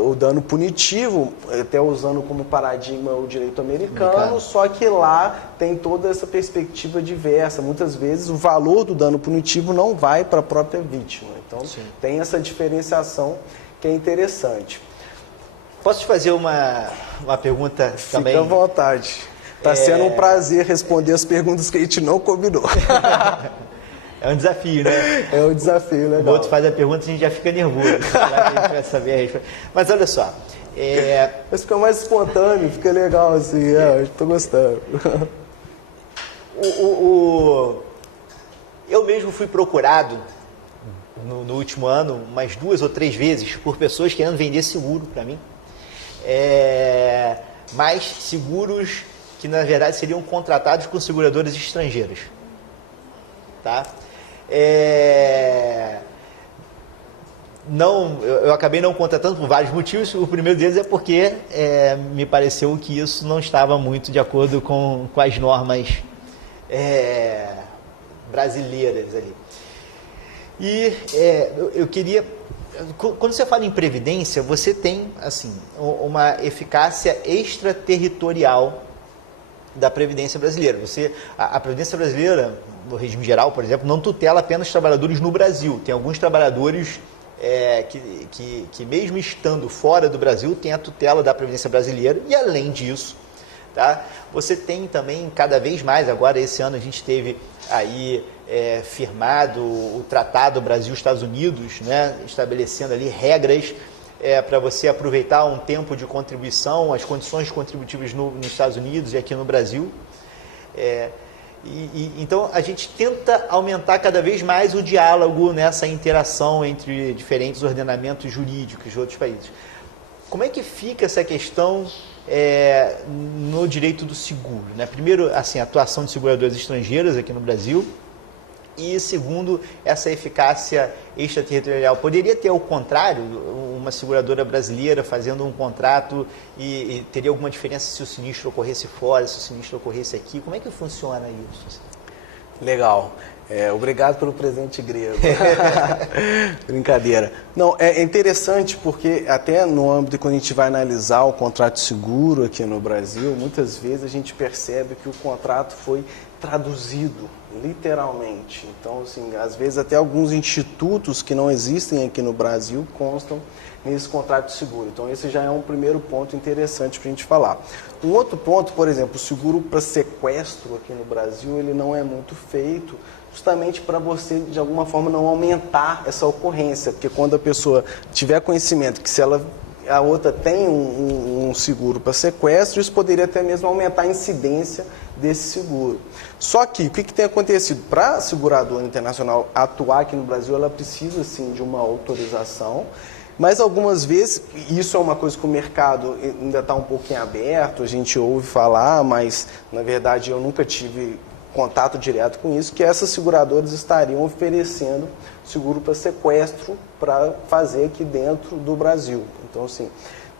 o dano punitivo, até usando como paradigma o direito americano, só que lá tem toda essa perspectiva diversa. Muitas vezes o valor do dano punitivo não vai para a própria vítima. Então, sim, tem essa diferenciação que é interessante. Posso te fazer uma pergunta também? Fica à vontade. Está sendo um prazer responder as perguntas que a gente não combinou. É um desafio, né? É um desafio, legal. O outro faz a pergunta e a gente já fica nervoso. Será que a gente vai saber a resposta? Mas olha só. Mas fica mais espontâneo, fica legal assim. Eu estou gostando. Eu mesmo fui procurado no último ano umas 2 ou 3 vezes por pessoas querendo vender seguro para mim. Mas seguros que na verdade seriam contratados por seguradoras estrangeiras. Tá? Eu acabei não contratando por vários motivos. O primeiro deles é porque me pareceu que isso não estava muito de acordo com as normas brasileiras ali. E eu queria... Quando você fala em previdência, você tem assim, uma eficácia extraterritorial da Previdência brasileira. A Previdência brasileira, no regime geral, por exemplo, não tutela apenas trabalhadores no Brasil. Tem alguns trabalhadores que mesmo estando fora do Brasil, tem a tutela da Previdência brasileira. E além disso, tá, você tem também cada vez mais, agora esse ano a gente teve aí firmado o Tratado Brasil-Estados Unidos, né, estabelecendo ali regras para você aproveitar um tempo de contribuição, as condições contributivas nos Estados Unidos e aqui no Brasil. Então, a gente tenta aumentar cada vez mais o diálogo nessa interação entre diferentes ordenamentos jurídicos de outros países. Como é que fica essa questão no direito do seguro, né? Primeiro, assim, a atuação de seguradoras estrangeiras aqui no Brasil. E segundo, essa eficácia extraterritorial. Poderia ter ao contrário, uma seguradora brasileira fazendo um contrato e teria alguma diferença se o sinistro ocorresse fora, se o sinistro ocorresse aqui? Como é que funciona isso? Legal. Obrigado pelo presente grego. Brincadeira. Não, é interessante porque até no âmbito quando a gente vai analisar o contrato de seguro aqui no Brasil, muitas vezes a gente percebe que o contrato foi traduzido literalmente. Então, assim, às vezes até alguns institutos que não existem aqui no Brasil constam nesse contrato de seguro. Então, esse já é um primeiro ponto interessante para a gente falar. Um outro ponto, por exemplo, o seguro para sequestro aqui no Brasil, ele não é muito feito justamente para você, de alguma forma, não aumentar essa ocorrência. Porque quando a pessoa tiver conhecimento que se a outra tem um seguro para sequestro, isso poderia até mesmo aumentar a incidência desse seguro. Só que, o que tem acontecido? Para a seguradora internacional atuar aqui no Brasil, ela precisa, sim, de uma autorização, mas algumas vezes, isso é uma coisa que o mercado ainda está um pouquinho aberto, a gente ouve falar, mas, na verdade, eu nunca tive contato direto com isso, que essas seguradoras estariam oferecendo seguro para sequestro para fazer aqui dentro do Brasil. Então, assim,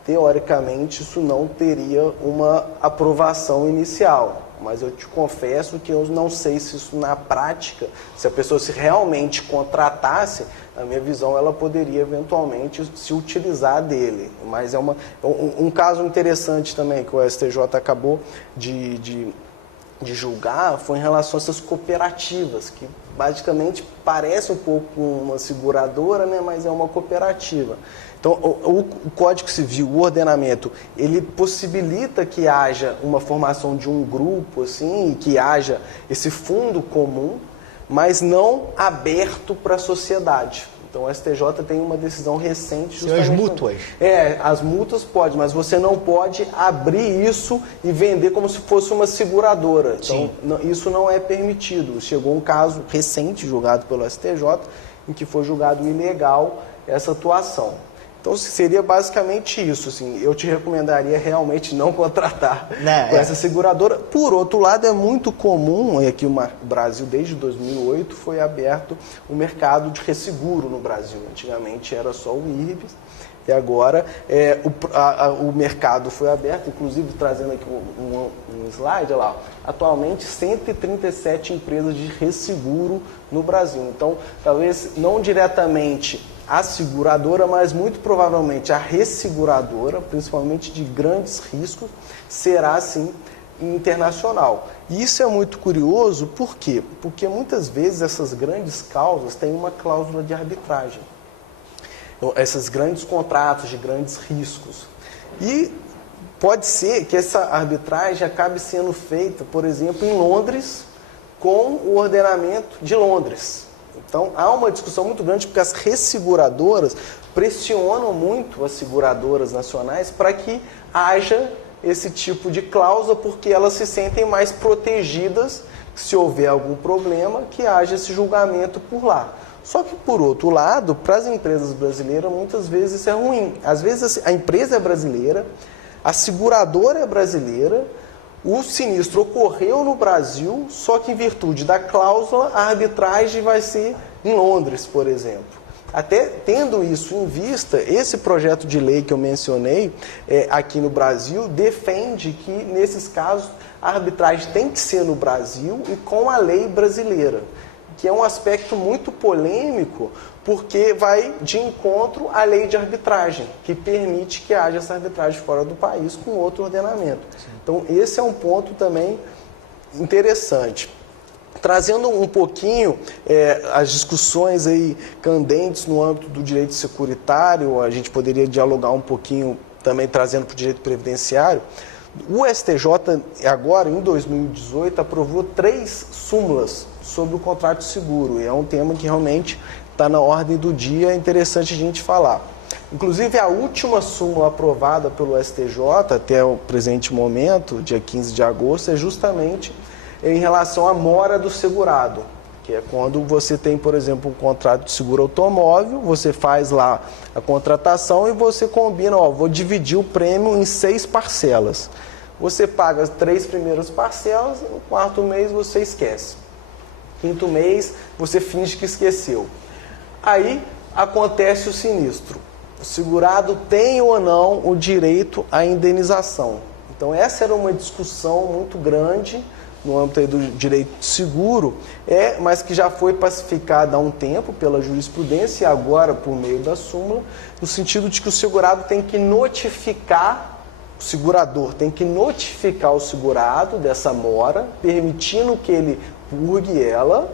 teoricamente, isso não teria uma aprovação inicial. Mas eu te confesso que eu não sei se isso na prática, se a pessoa se realmente contratasse, na minha visão, ela poderia eventualmente se utilizar dele. Mas é um caso interessante também que o STJ acabou de julgar foi em relação a essas cooperativas, que basicamente parece um pouco uma seguradora, né, mas é uma cooperativa. Então, o Código Civil, o ordenamento, ele possibilita que haja uma formação de um grupo, assim, que haja esse fundo comum, mas não aberto para a sociedade. Então, o STJ tem uma decisão recente... São as mútuas. As mútuas pode, mas você não pode abrir isso e vender como se fosse uma seguradora. Então, isso não é permitido. Chegou um caso recente, julgado pelo STJ, em que foi julgado ilegal essa atuação. Então, seria basicamente isso. Assim, eu te recomendaria realmente não contratar com essa seguradora. Por outro lado, é muito comum, e aqui o Brasil, desde 2008, foi aberto o mercado de resseguro no Brasil. Antigamente era só o IRBs, e agora o mercado foi aberto, inclusive trazendo aqui um slide, olha lá, atualmente 137 empresas de resseguro no Brasil. Então, talvez não diretamente a seguradora, mas muito provavelmente a resseguradora, principalmente de grandes riscos, será sim internacional. E isso é muito curioso, por quê? Porque muitas vezes essas grandes causas têm uma cláusula de arbitragem. Então, esses grandes contratos de grandes riscos. E pode ser que essa arbitragem acabe sendo feita, por exemplo, em Londres, com o ordenamento de Londres. Então, há uma discussão muito grande porque as resseguradoras pressionam muito as seguradoras nacionais para que haja esse tipo de cláusula, porque elas se sentem mais protegidas se houver algum problema, que haja esse julgamento por lá. Só que, por outro lado, para as empresas brasileiras, muitas vezes isso é ruim. Às vezes a empresa é brasileira, a seguradora é brasileira, o sinistro ocorreu no Brasil, só que em virtude da cláusula, a arbitragem vai ser em Londres, por exemplo. Até tendo isso em vista, esse projeto de lei que eu mencionei aqui no Brasil defende que, nesses casos, a arbitragem tem que ser no Brasil e com a lei brasileira, que é um aspecto muito polêmico, porque vai de encontro à lei de arbitragem, que permite que haja essa arbitragem fora do país com outro ordenamento. Sim. Então, esse é um ponto também interessante. Trazendo um pouquinho as discussões aí candentes no âmbito do direito securitário, a gente poderia dialogar um pouquinho também trazendo para o direito previdenciário. O STJ, agora, em 2018, aprovou 3 súmulas sobre o contrato de seguro. E é um tema que realmente está na ordem do dia, é interessante a gente falar. Inclusive, a última súmula aprovada pelo STJ, até o presente momento, dia 15 de agosto, é justamente em relação à mora do segurado, que é quando você tem, por exemplo, um contrato de seguro automóvel, você faz lá a contratação e você combina, vou dividir o prêmio em 6 parcelas. Você paga as 3 primeiras parcelas, no 4º mês você esquece. 5º mês você finge que esqueceu. Aí acontece o sinistro. O segurado tem ou não o direito à indenização. Então essa era uma discussão muito grande no âmbito aí do direito de seguro, mas que já foi pacificada há um tempo pela jurisprudência e agora por meio da súmula, no sentido de que o segurado tem que notificar, o segurador tem que notificar o segurado dessa mora, permitindo que ele purgue ela,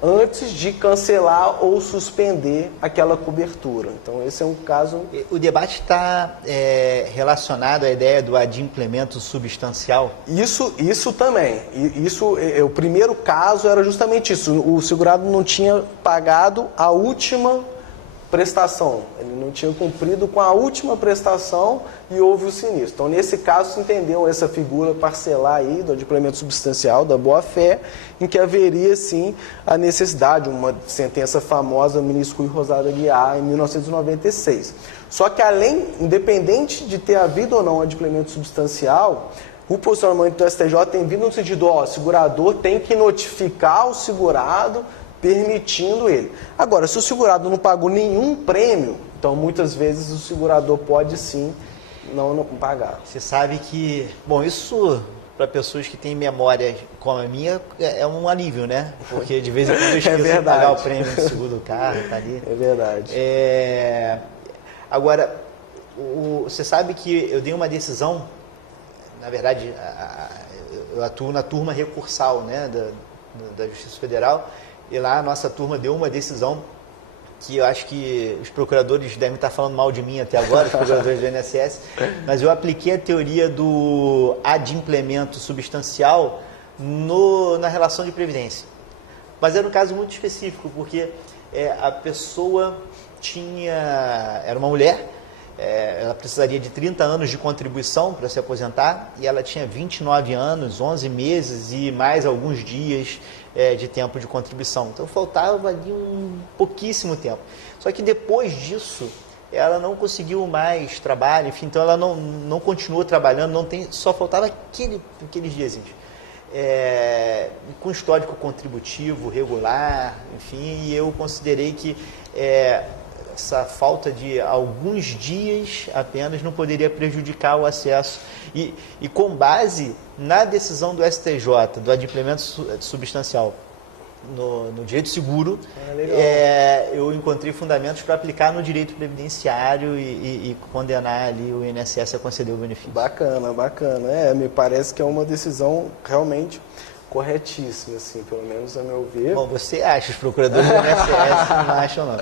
antes de cancelar ou suspender aquela cobertura. Então, esse é um caso... O debate está relacionado à ideia do adimplemento substancial? Isso também. O primeiro caso era justamente isso. O segurado não tinha pagado a última prestação. Ele não tinha cumprido com a última prestação e houve o sinistro. Então, nesse caso, se entendeu essa figura parcelar aí do adimplemento substancial, da boa-fé, em que haveria, sim, a necessidade, uma sentença famosa do ministro Rui Rosado Aguiar, em 1996. Só que, independente de ter havido ou não adimplemento substancial, o posicionamento do STJ tem vindo no sentido, o segurador tem que notificar o segurado, permitindo ele. Agora, se o segurado não pagou nenhum prêmio, então muitas vezes o segurador pode sim não pagar. Você sabe que, bom, isso para pessoas que têm memória como a minha é um alívio, né? Porque de vez em quando eu esqueço de pagar o prêmio do seguro do carro, tá ali. É verdade. Agora, você sabe que eu dei uma decisão, na verdade, eu atuo na turma recursal, né, da Justiça Federal. E lá a nossa turma deu uma decisão que eu acho que os procuradores devem estar falando mal de mim até agora, os procuradores do INSS, mas eu apliquei a teoria do adimplemento substancial na relação de previdência. Mas era um caso muito específico, porque a pessoa era uma mulher, ela precisaria de 30 anos de contribuição para se aposentar e ela tinha 29 anos, 11 meses e mais alguns dias de tempo de contribuição. Então faltava ali um pouquíssimo tempo. Só que depois disso, ela não conseguiu mais trabalho, enfim, então ela não continuou trabalhando, só faltava aqueles dias. Com histórico contributivo regular, enfim, e eu considerei que essa falta de alguns dias apenas não poderia prejudicar o acesso. E com base na decisão do STJ, do adimplemento substancial no direito seguro, eu encontrei fundamentos para aplicar no direito previdenciário e condenar ali o INSS a conceder o benefício. Bacana. Me parece que é uma decisão realmente corretíssima, assim, pelo menos a meu ver. Bom, você acha, os procuradores do INSS não acham, não.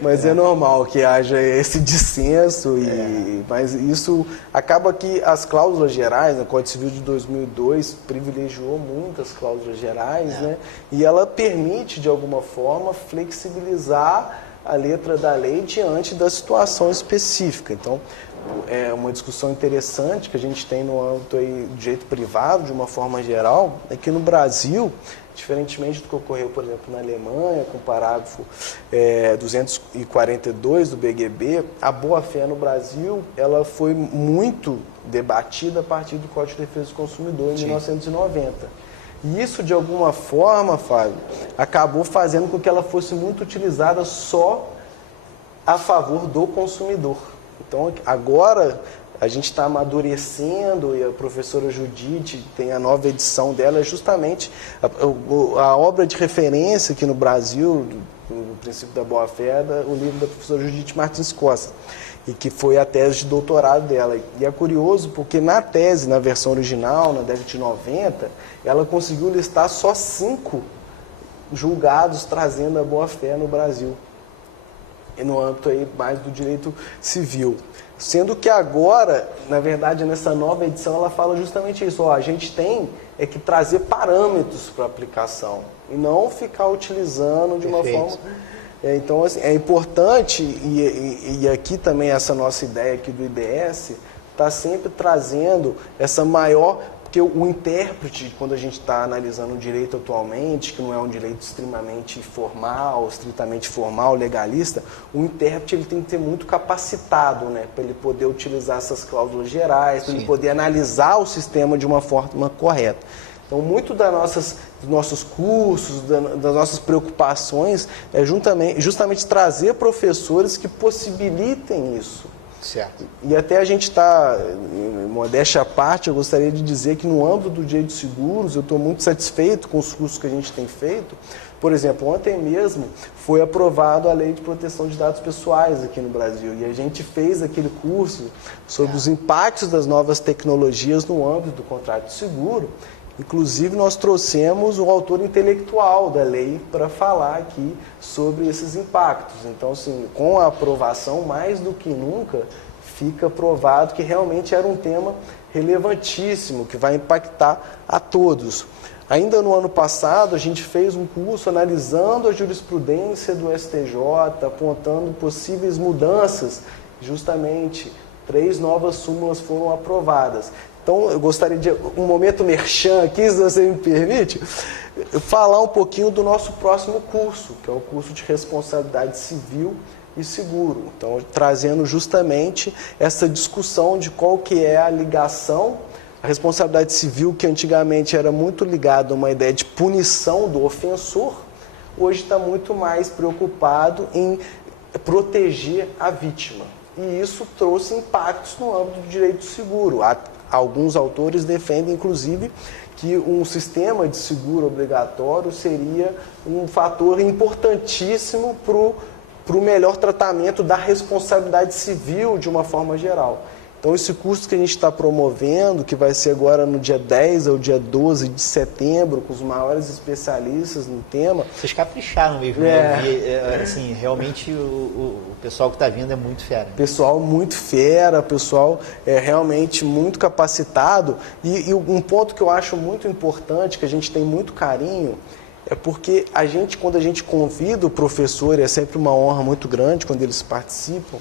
Mas é normal que haja esse dissenso, mas isso acaba que as cláusulas gerais, o Código Civil de 2002 privilegiou muitas cláusulas gerais, né? E ela permite, de alguma forma, flexibilizar a letra da lei diante da situação específica. Então, uma discussão interessante que a gente tem no âmbito aí do direito privado, de uma forma geral, é que no Brasil, diferentemente do que ocorreu, por exemplo, na Alemanha, com o parágrafo 242 do BGB, a boa-fé no Brasil ela foi muito debatida a partir do Código de Defesa do Consumidor em 1990. E isso, de alguma forma, Fábio, acabou fazendo com que ela fosse muito utilizada só a favor do consumidor. Então, agora a gente está amadurecendo, e a professora Judite tem a nova edição dela, é justamente a obra de referência aqui no Brasil, do princípio da boa-fé, o livro da professora Judite Martins Costa, e que foi a tese de doutorado dela. E é curioso porque na tese, na versão original, na década de 90, ela conseguiu listar só 5 julgados trazendo a boa-fé no Brasil, e no âmbito aí mais do direito civil. Sendo que agora, na verdade, nessa nova edição, ela fala justamente isso. A gente tem que trazer parâmetros para a aplicação e não ficar utilizando de uma forma... Então, assim, é importante, e aqui também essa nossa ideia aqui do IDS, está sempre trazendo essa maior... Porque o intérprete, quando a gente está analisando o direito atualmente, que não é um direito extremamente formal, estritamente formal, legalista, o intérprete ele tem que ser muito capacitado, né, para ele poder utilizar essas cláusulas gerais, para ele poder analisar o sistema de uma forma correta. Então, muito dos nossos cursos, das nossas preocupações, é justamente trazer professores que possibilitem isso. Certo. E até a gente está, modéstia à parte, eu gostaria de dizer que no âmbito do direito de seguros, eu estou muito satisfeito com os cursos que a gente tem feito. Por exemplo, ontem mesmo foi aprovado a Lei de Proteção de Dados Pessoais aqui no Brasil, e a gente fez aquele curso sobre os impactos das novas tecnologias no âmbito do contrato de seguro. Inclusive, nós trouxemos o autor intelectual da lei para falar aqui sobre esses impactos. Então, assim, com a aprovação, mais do que nunca, fica provado que realmente era um tema relevantíssimo, que vai impactar a todos. Ainda no ano passado, a gente fez um curso analisando a jurisprudência do STJ, apontando possíveis mudanças. Justamente, 3 novas súmulas foram aprovadas. Então, eu gostaria de, um momento merchan aqui, se você me permite, falar um pouquinho do nosso próximo curso, que é o curso de responsabilidade civil e seguro. Então, trazendo justamente essa discussão de qual que é a ligação, a responsabilidade civil, que antigamente era muito ligada a uma ideia de punição do ofensor, hoje está muito mais preocupado em proteger a vítima. E isso trouxe impactos no âmbito do direito seguro. Alguns autores defendem, inclusive, que um sistema de seguro obrigatório seria um fator importantíssimo para o melhor tratamento da responsabilidade civil de uma forma geral. Então, esse curso que a gente está promovendo, que vai ser agora no dia 10 ao dia 12 de setembro, com os maiores especialistas no tema... Vocês capricharam mesmo, né? Assim, realmente o pessoal que está vindo é muito fera. Pessoal muito fera, pessoal realmente muito capacitado. E um ponto que eu acho muito importante, que a gente tem muito carinho, é porque quando a gente convida o professor, e é sempre uma honra muito grande quando eles participam,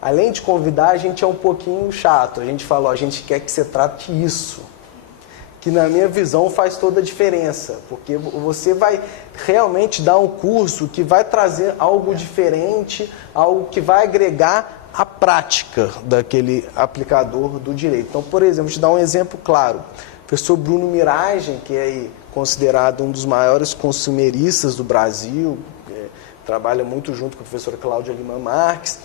além de convidar, a gente é um pouquinho chato. A gente fala, a gente quer que você trate isso, que na minha visão faz toda a diferença, porque você vai realmente dar um curso que vai trazer algo diferente, algo que vai agregar a prática daquele aplicador do direito. Então, por exemplo, vou te dar um exemplo claro. O professor Bruno Miragem, que é considerado um dos maiores consumeristas do Brasil, trabalha muito junto com a professora Cláudia Lima Marques,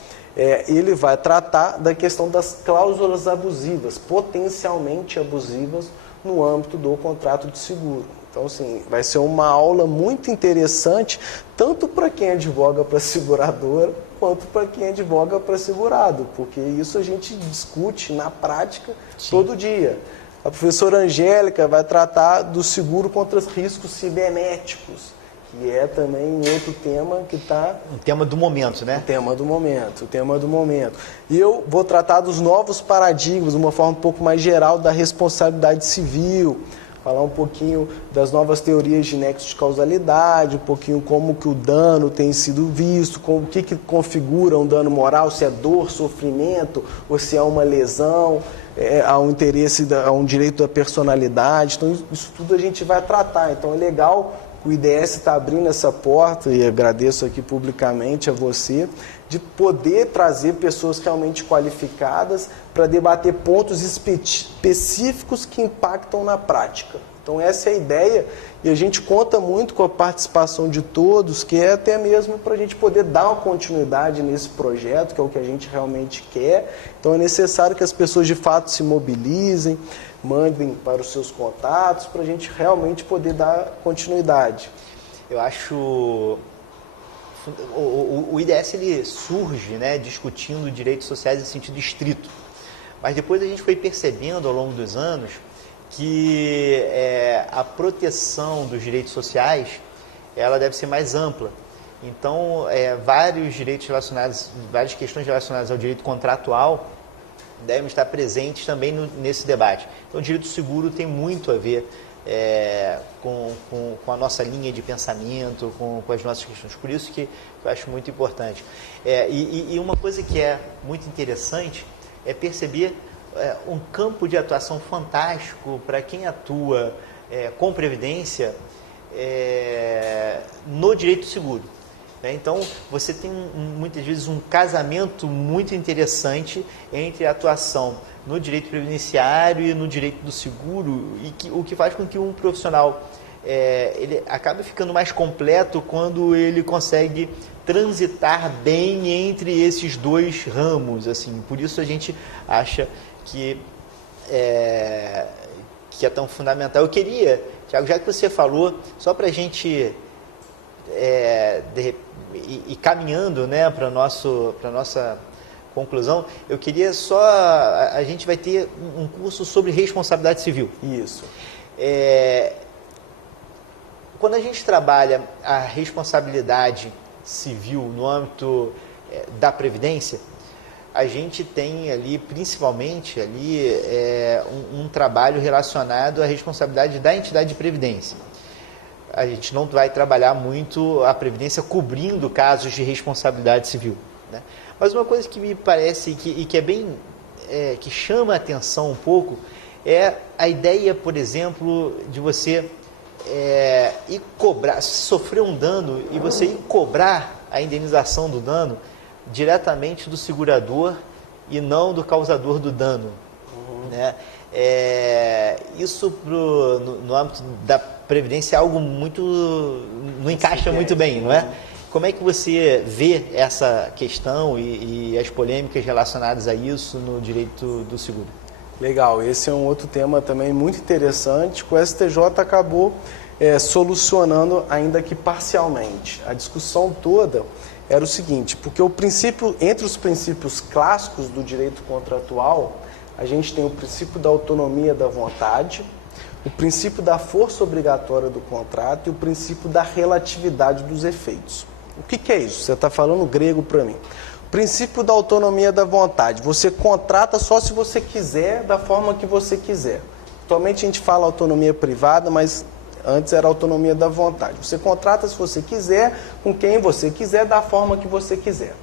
ele vai tratar da questão das cláusulas abusivas, potencialmente abusivas, no âmbito do contrato de seguro. Então, assim, vai ser uma aula muito interessante, tanto para quem advoga para seguradora, quanto para quem advoga para segurado, porque isso a gente discute na prática todo dia. A professora Angélica vai tratar do seguro contra os riscos cibernéticos, que é também um outro tema que está... Um tema do momento, né? O tema do momento. E eu vou tratar dos novos paradigmas, de uma forma um pouco mais geral, da responsabilidade civil. falar um pouquinho das novas teorias de nexo de causalidade, um pouquinho como que o dano tem sido visto, o que configura um dano moral, se é dor, sofrimento, ou se é uma lesão, há um interesse, há um direito da personalidade. Então isso tudo a gente vai tratar. Então é legal que o IDS está abrindo essa porta, e agradeço aqui publicamente a você, de poder trazer pessoas realmente qualificadas para debater pontos específicos que impactam na prática. Então essa é a ideia, e a gente conta muito com a participação de todos, que é até mesmo para a gente poder dar uma continuidade nesse projeto, que é o que a gente realmente quer. Então é necessário que as pessoas de fato se mobilizem, mandem para os seus contatos, para a gente realmente poder dar continuidade. Eu acho... O IDS ele surge, né, discutindo direitos sociais em sentido estrito, mas depois a gente foi percebendo ao longo dos anos que a proteção dos direitos sociais ela deve ser mais ampla. Então, vários direitos relacionados, várias questões relacionadas ao direito contratual devem estar presentes também nesse debate. Então, o direito seguro tem muito a ver com a nossa linha de pensamento, com as nossas questões. Por isso que eu acho muito importante. E uma coisa que é muito interessante é perceber um campo de atuação fantástico para quem atua com previdência no direito seguro. Então, você tem muitas vezes um casamento muito interessante entre a atuação no direito previdenciário e no direito do seguro, o que faz com que um profissional ele acabe ficando mais completo quando ele consegue transitar bem entre esses dois ramos. Assim. Por isso a gente acha que é tão fundamental. Eu queria, Tiago, já que você falou, só para a gente ir caminhando, né, para a nossa conclusão, eu queria só... A gente vai ter um curso sobre responsabilidade civil. Isso. Quando a gente trabalha a responsabilidade civil no âmbito da Previdência, a gente tem ali, principalmente, um trabalho relacionado à responsabilidade da entidade de previdência. A gente não vai trabalhar muito a Previdência cobrindo casos de responsabilidade civil, né? Mas uma coisa que me parece que é bem... que chama a atenção um pouco é a ideia, por exemplo, de você ir cobrar, se sofrer um dano e você ir cobrar a indenização do dano diretamente do segurador e não do causador do dano. Né? Isso no âmbito da Previdência é algo muito... não encaixa muito bem, não é? Como é que você vê essa questão e as polêmicas relacionadas a isso no direito do seguro? Legal, esse é um outro tema também muito interessante, que o STJ acabou solucionando, ainda que parcialmente. A discussão toda era o seguinte, porque entre os princípios clássicos do direito contratual, a gente tem o princípio da autonomia da vontade, o princípio da força obrigatória do contrato e o princípio da relatividade dos efeitos. O que é isso? Você está falando grego para mim. O princípio da autonomia da vontade. Você contrata só se você quiser, da forma que você quiser. Atualmente a gente fala autonomia privada, mas antes era autonomia da vontade. Você contrata se você quiser, com quem você quiser, da forma que você quiser.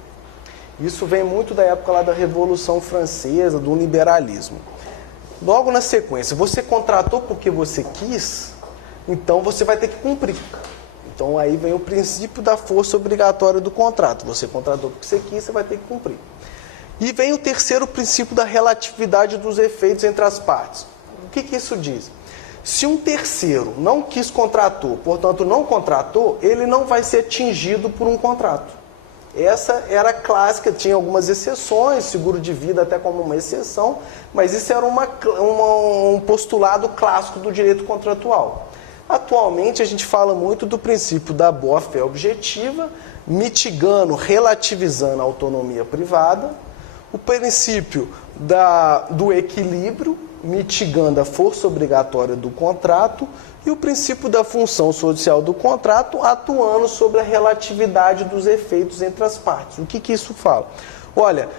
Isso vem muito da época lá da Revolução Francesa, do liberalismo. Logo na sequência, você contratou porque você quis, então você vai ter que cumprir. Então aí vem o princípio da força obrigatória do contrato. Você contratou porque você quis, você vai ter que cumprir. E vem o terceiro princípio da relatividade dos efeitos entre as partes. O que isso diz? Se um terceiro não quis contratou, portanto não contratou, ele não vai ser atingido por um contrato. Essa era clássica, tinha algumas exceções, seguro de vida até como uma exceção, mas isso era um postulado clássico do direito contratual. Atualmente a gente fala muito do princípio da boa-fé objetiva, mitigando, relativizando a autonomia privada, o princípio do equilíbrio, mitigando a força obrigatória do contrato, e o princípio da função social do contrato, atuando sobre a relatividade dos efeitos entre as partes. O que isso fala? Olha,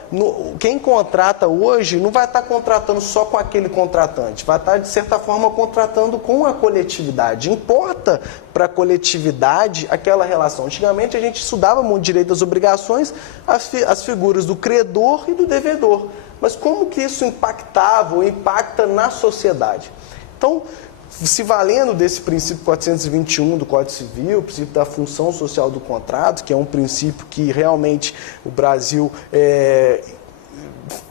quem contrata hoje não vai estar contratando só com aquele contratante, vai estar, de certa forma, contratando com a coletividade. Importa para a coletividade aquela relação. Antigamente a gente estudava muito direito das obrigações, as figuras do credor e do devedor. Mas como que isso impactava ou impacta na sociedade? Então, se valendo desse princípio 421 do Código Civil, o princípio da função social do contrato, que é um princípio que realmente o Brasil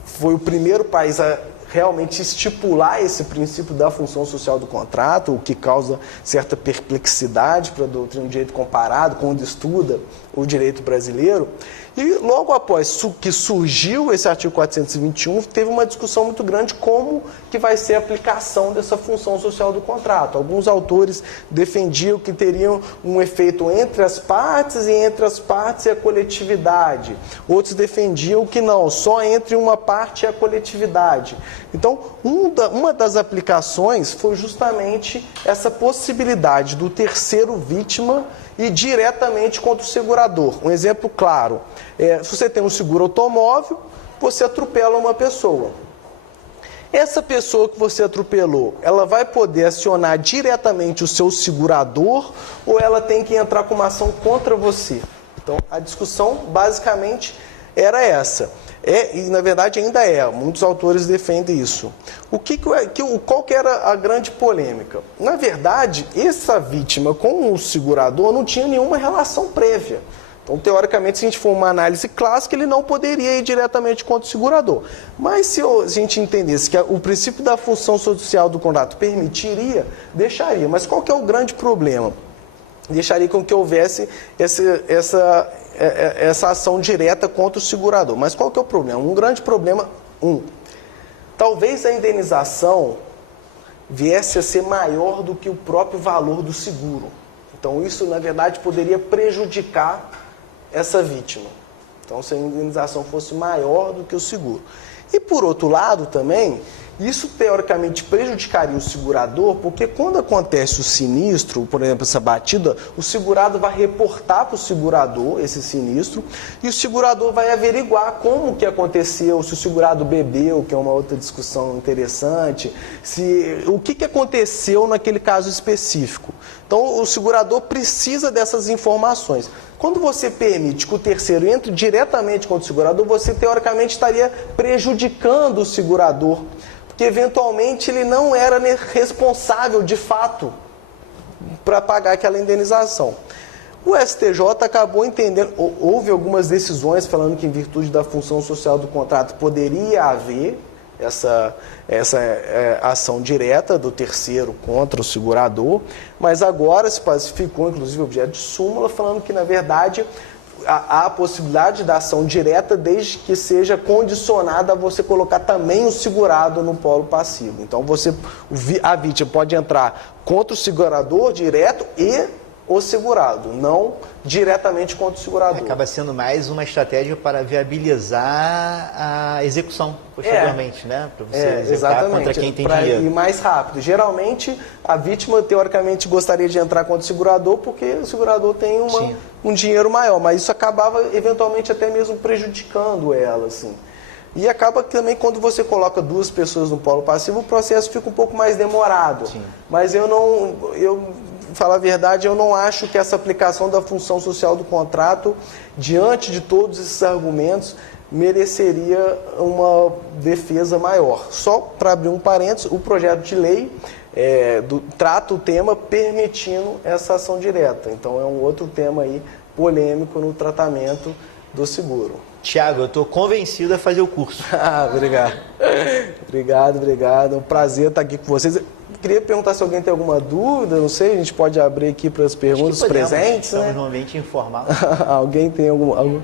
foi o primeiro país a realmente estipular esse princípio da função social do contrato, o que causa certa perplexidade para a doutrina do direito comparado, quando estuda o direito brasileiro. E logo após que surgiu esse artigo 421, teve uma discussão muito grande como que vai ser a aplicação dessa função social do contrato. Alguns autores defendiam que teriam um efeito entre as partes e entre as partes e a coletividade. Outros defendiam que não, só entre uma parte e a coletividade. Então, uma das aplicações foi justamente essa possibilidade do terceiro vítima e diretamente contra o segurador. Um exemplo claro, se você tem um seguro automóvel, você atropela uma pessoa. Essa pessoa que você atropelou, ela vai poder acionar diretamente o seu segurador ou ela tem que entrar com uma ação contra você? Então, a discussão basicamente era essa. E na verdade ainda muitos autores defendem isso. Qual que era a grande polêmica? Na verdade, essa vítima com o segurador não tinha nenhuma relação prévia. Então, teoricamente, se a gente for uma análise clássica, ele não poderia ir diretamente contra o segurador. Mas se a gente entendesse que o princípio da função social do contrato permitiria, deixaria. Mas qual que é o grande problema? Deixaria com que houvesse essa ação direta contra o segurador. Mas qual que é o problema? Um grande problema, talvez a indenização viesse a ser maior do que o próprio valor do seguro. Então isso, na verdade, poderia prejudicar essa vítima. Então, se a indenização fosse maior do que o seguro. E, por outro lado, também, isso teoricamente prejudicaria o segurador, porque quando acontece o sinistro, por exemplo, essa batida, o segurado vai reportar para o segurador esse sinistro e o segurador vai averiguar como que aconteceu, se o segurado bebeu, que é uma outra discussão interessante, o que aconteceu naquele caso específico. Então, o segurador precisa dessas informações. Quando você permite que o terceiro entre diretamente contra o segurador, você teoricamente estaria prejudicando o segurador, porque eventualmente ele não era responsável de fato para pagar aquela indenização. O STJ acabou entendendo, houve algumas decisões falando que em virtude da função social do contrato poderia haver essa ação direta do terceiro contra o segurador, mas agora se pacificou, inclusive objeto de súmula, falando que na verdade há a possibilidade da ação direta desde que seja condicionada a você colocar também o segurado no polo passivo. Então a vítima pode entrar contra o segurador direto e o segurado, não diretamente contra o segurador. Acaba sendo mais uma estratégia para viabilizar a execução posteriormente, né? Para você executar contra quem tem dinheiro. Ir mais rápido. Geralmente, a vítima, teoricamente, gostaria de entrar contra o segurador porque o segurador tem um dinheiro maior, mas isso acabava, eventualmente, até mesmo prejudicando ela, assim. E acaba que também, quando você coloca duas pessoas no polo passivo, o processo fica um pouco mais demorado. Sim. Mas falar a verdade, eu não acho que essa aplicação da função social do contrato, diante de todos esses argumentos, mereceria uma defesa maior. Só para abrir um parênteses, o projeto de lei trata o tema permitindo essa ação direta. Então é um outro tema aí polêmico no tratamento do seguro. Tiago, eu estou convencido a fazer o curso. Obrigado. Obrigado. É um prazer estar aqui com vocês. Queria perguntar se alguém tem alguma dúvida, não sei, a gente pode abrir aqui para as perguntas presentes. Estamos no ambiente informal. Alguém tem alguma... Eu tenho uma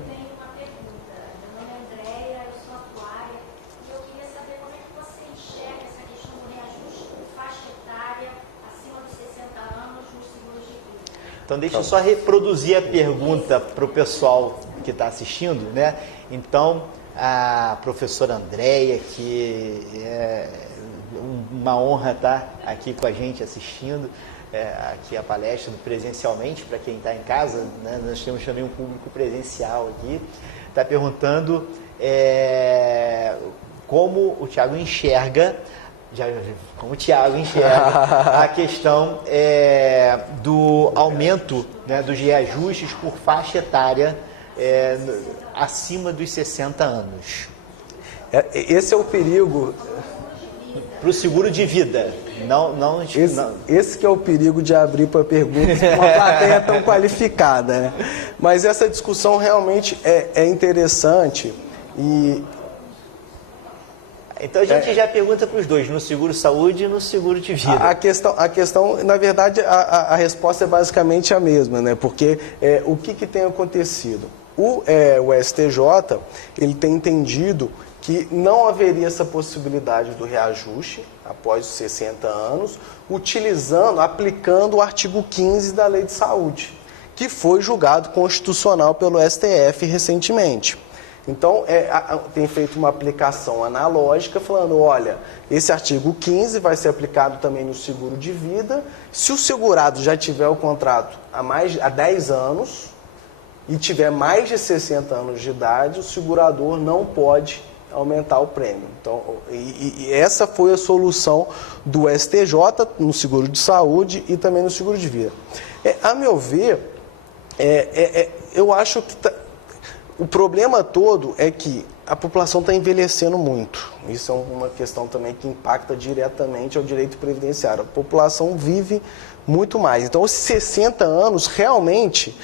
pergunta. Meu nome é Andréia, eu sou atuária e eu queria saber como é que você enxerga essa questão do reajuste por faixa etária acima dos 60 anos nos seguros de vida. Então deixa eu só reproduzir a pergunta para o pessoal que está assistindo, né? Então, a professora Andréia, que é uma honra estar aqui com a gente assistindo aqui a palestra presencialmente, para quem está em casa, né? Nós temos também um público presencial aqui, está perguntando como o Thiago enxerga a questão do aumento, né, dos reajustes por faixa etária acima dos 60 anos. Esse é o perigo. Para o seguro de vida. Esse que é o perigo de abrir para perguntas com uma plateia tão qualificada, né? Mas essa discussão realmente é interessante e... Então a gente já pergunta para os dois, no seguro-saúde e no seguro de vida. A questão, na verdade, a resposta é basicamente a mesma, né? Porque o que tem acontecido? O STJ, ele tem entendido que não haveria essa possibilidade do reajuste após os 60 anos, aplicando o artigo 15 da Lei de Saúde, que foi julgado constitucional pelo STF recentemente. Então, tem feito uma aplicação analógica, falando, olha, esse artigo 15 vai ser aplicado também no seguro de vida. Se o segurado já tiver o contrato há 10 anos e tiver mais de 60 anos de idade, o segurador não pode aumentar o prêmio. Então, e essa foi a solução do STJ no seguro de saúde e também no seguro de vida. A meu ver, eu acho que o problema todo é que a população está envelhecendo muito. Isso é uma questão também que impacta diretamente ao direito previdenciário. A população vive muito mais. Então, os 60 anos realmente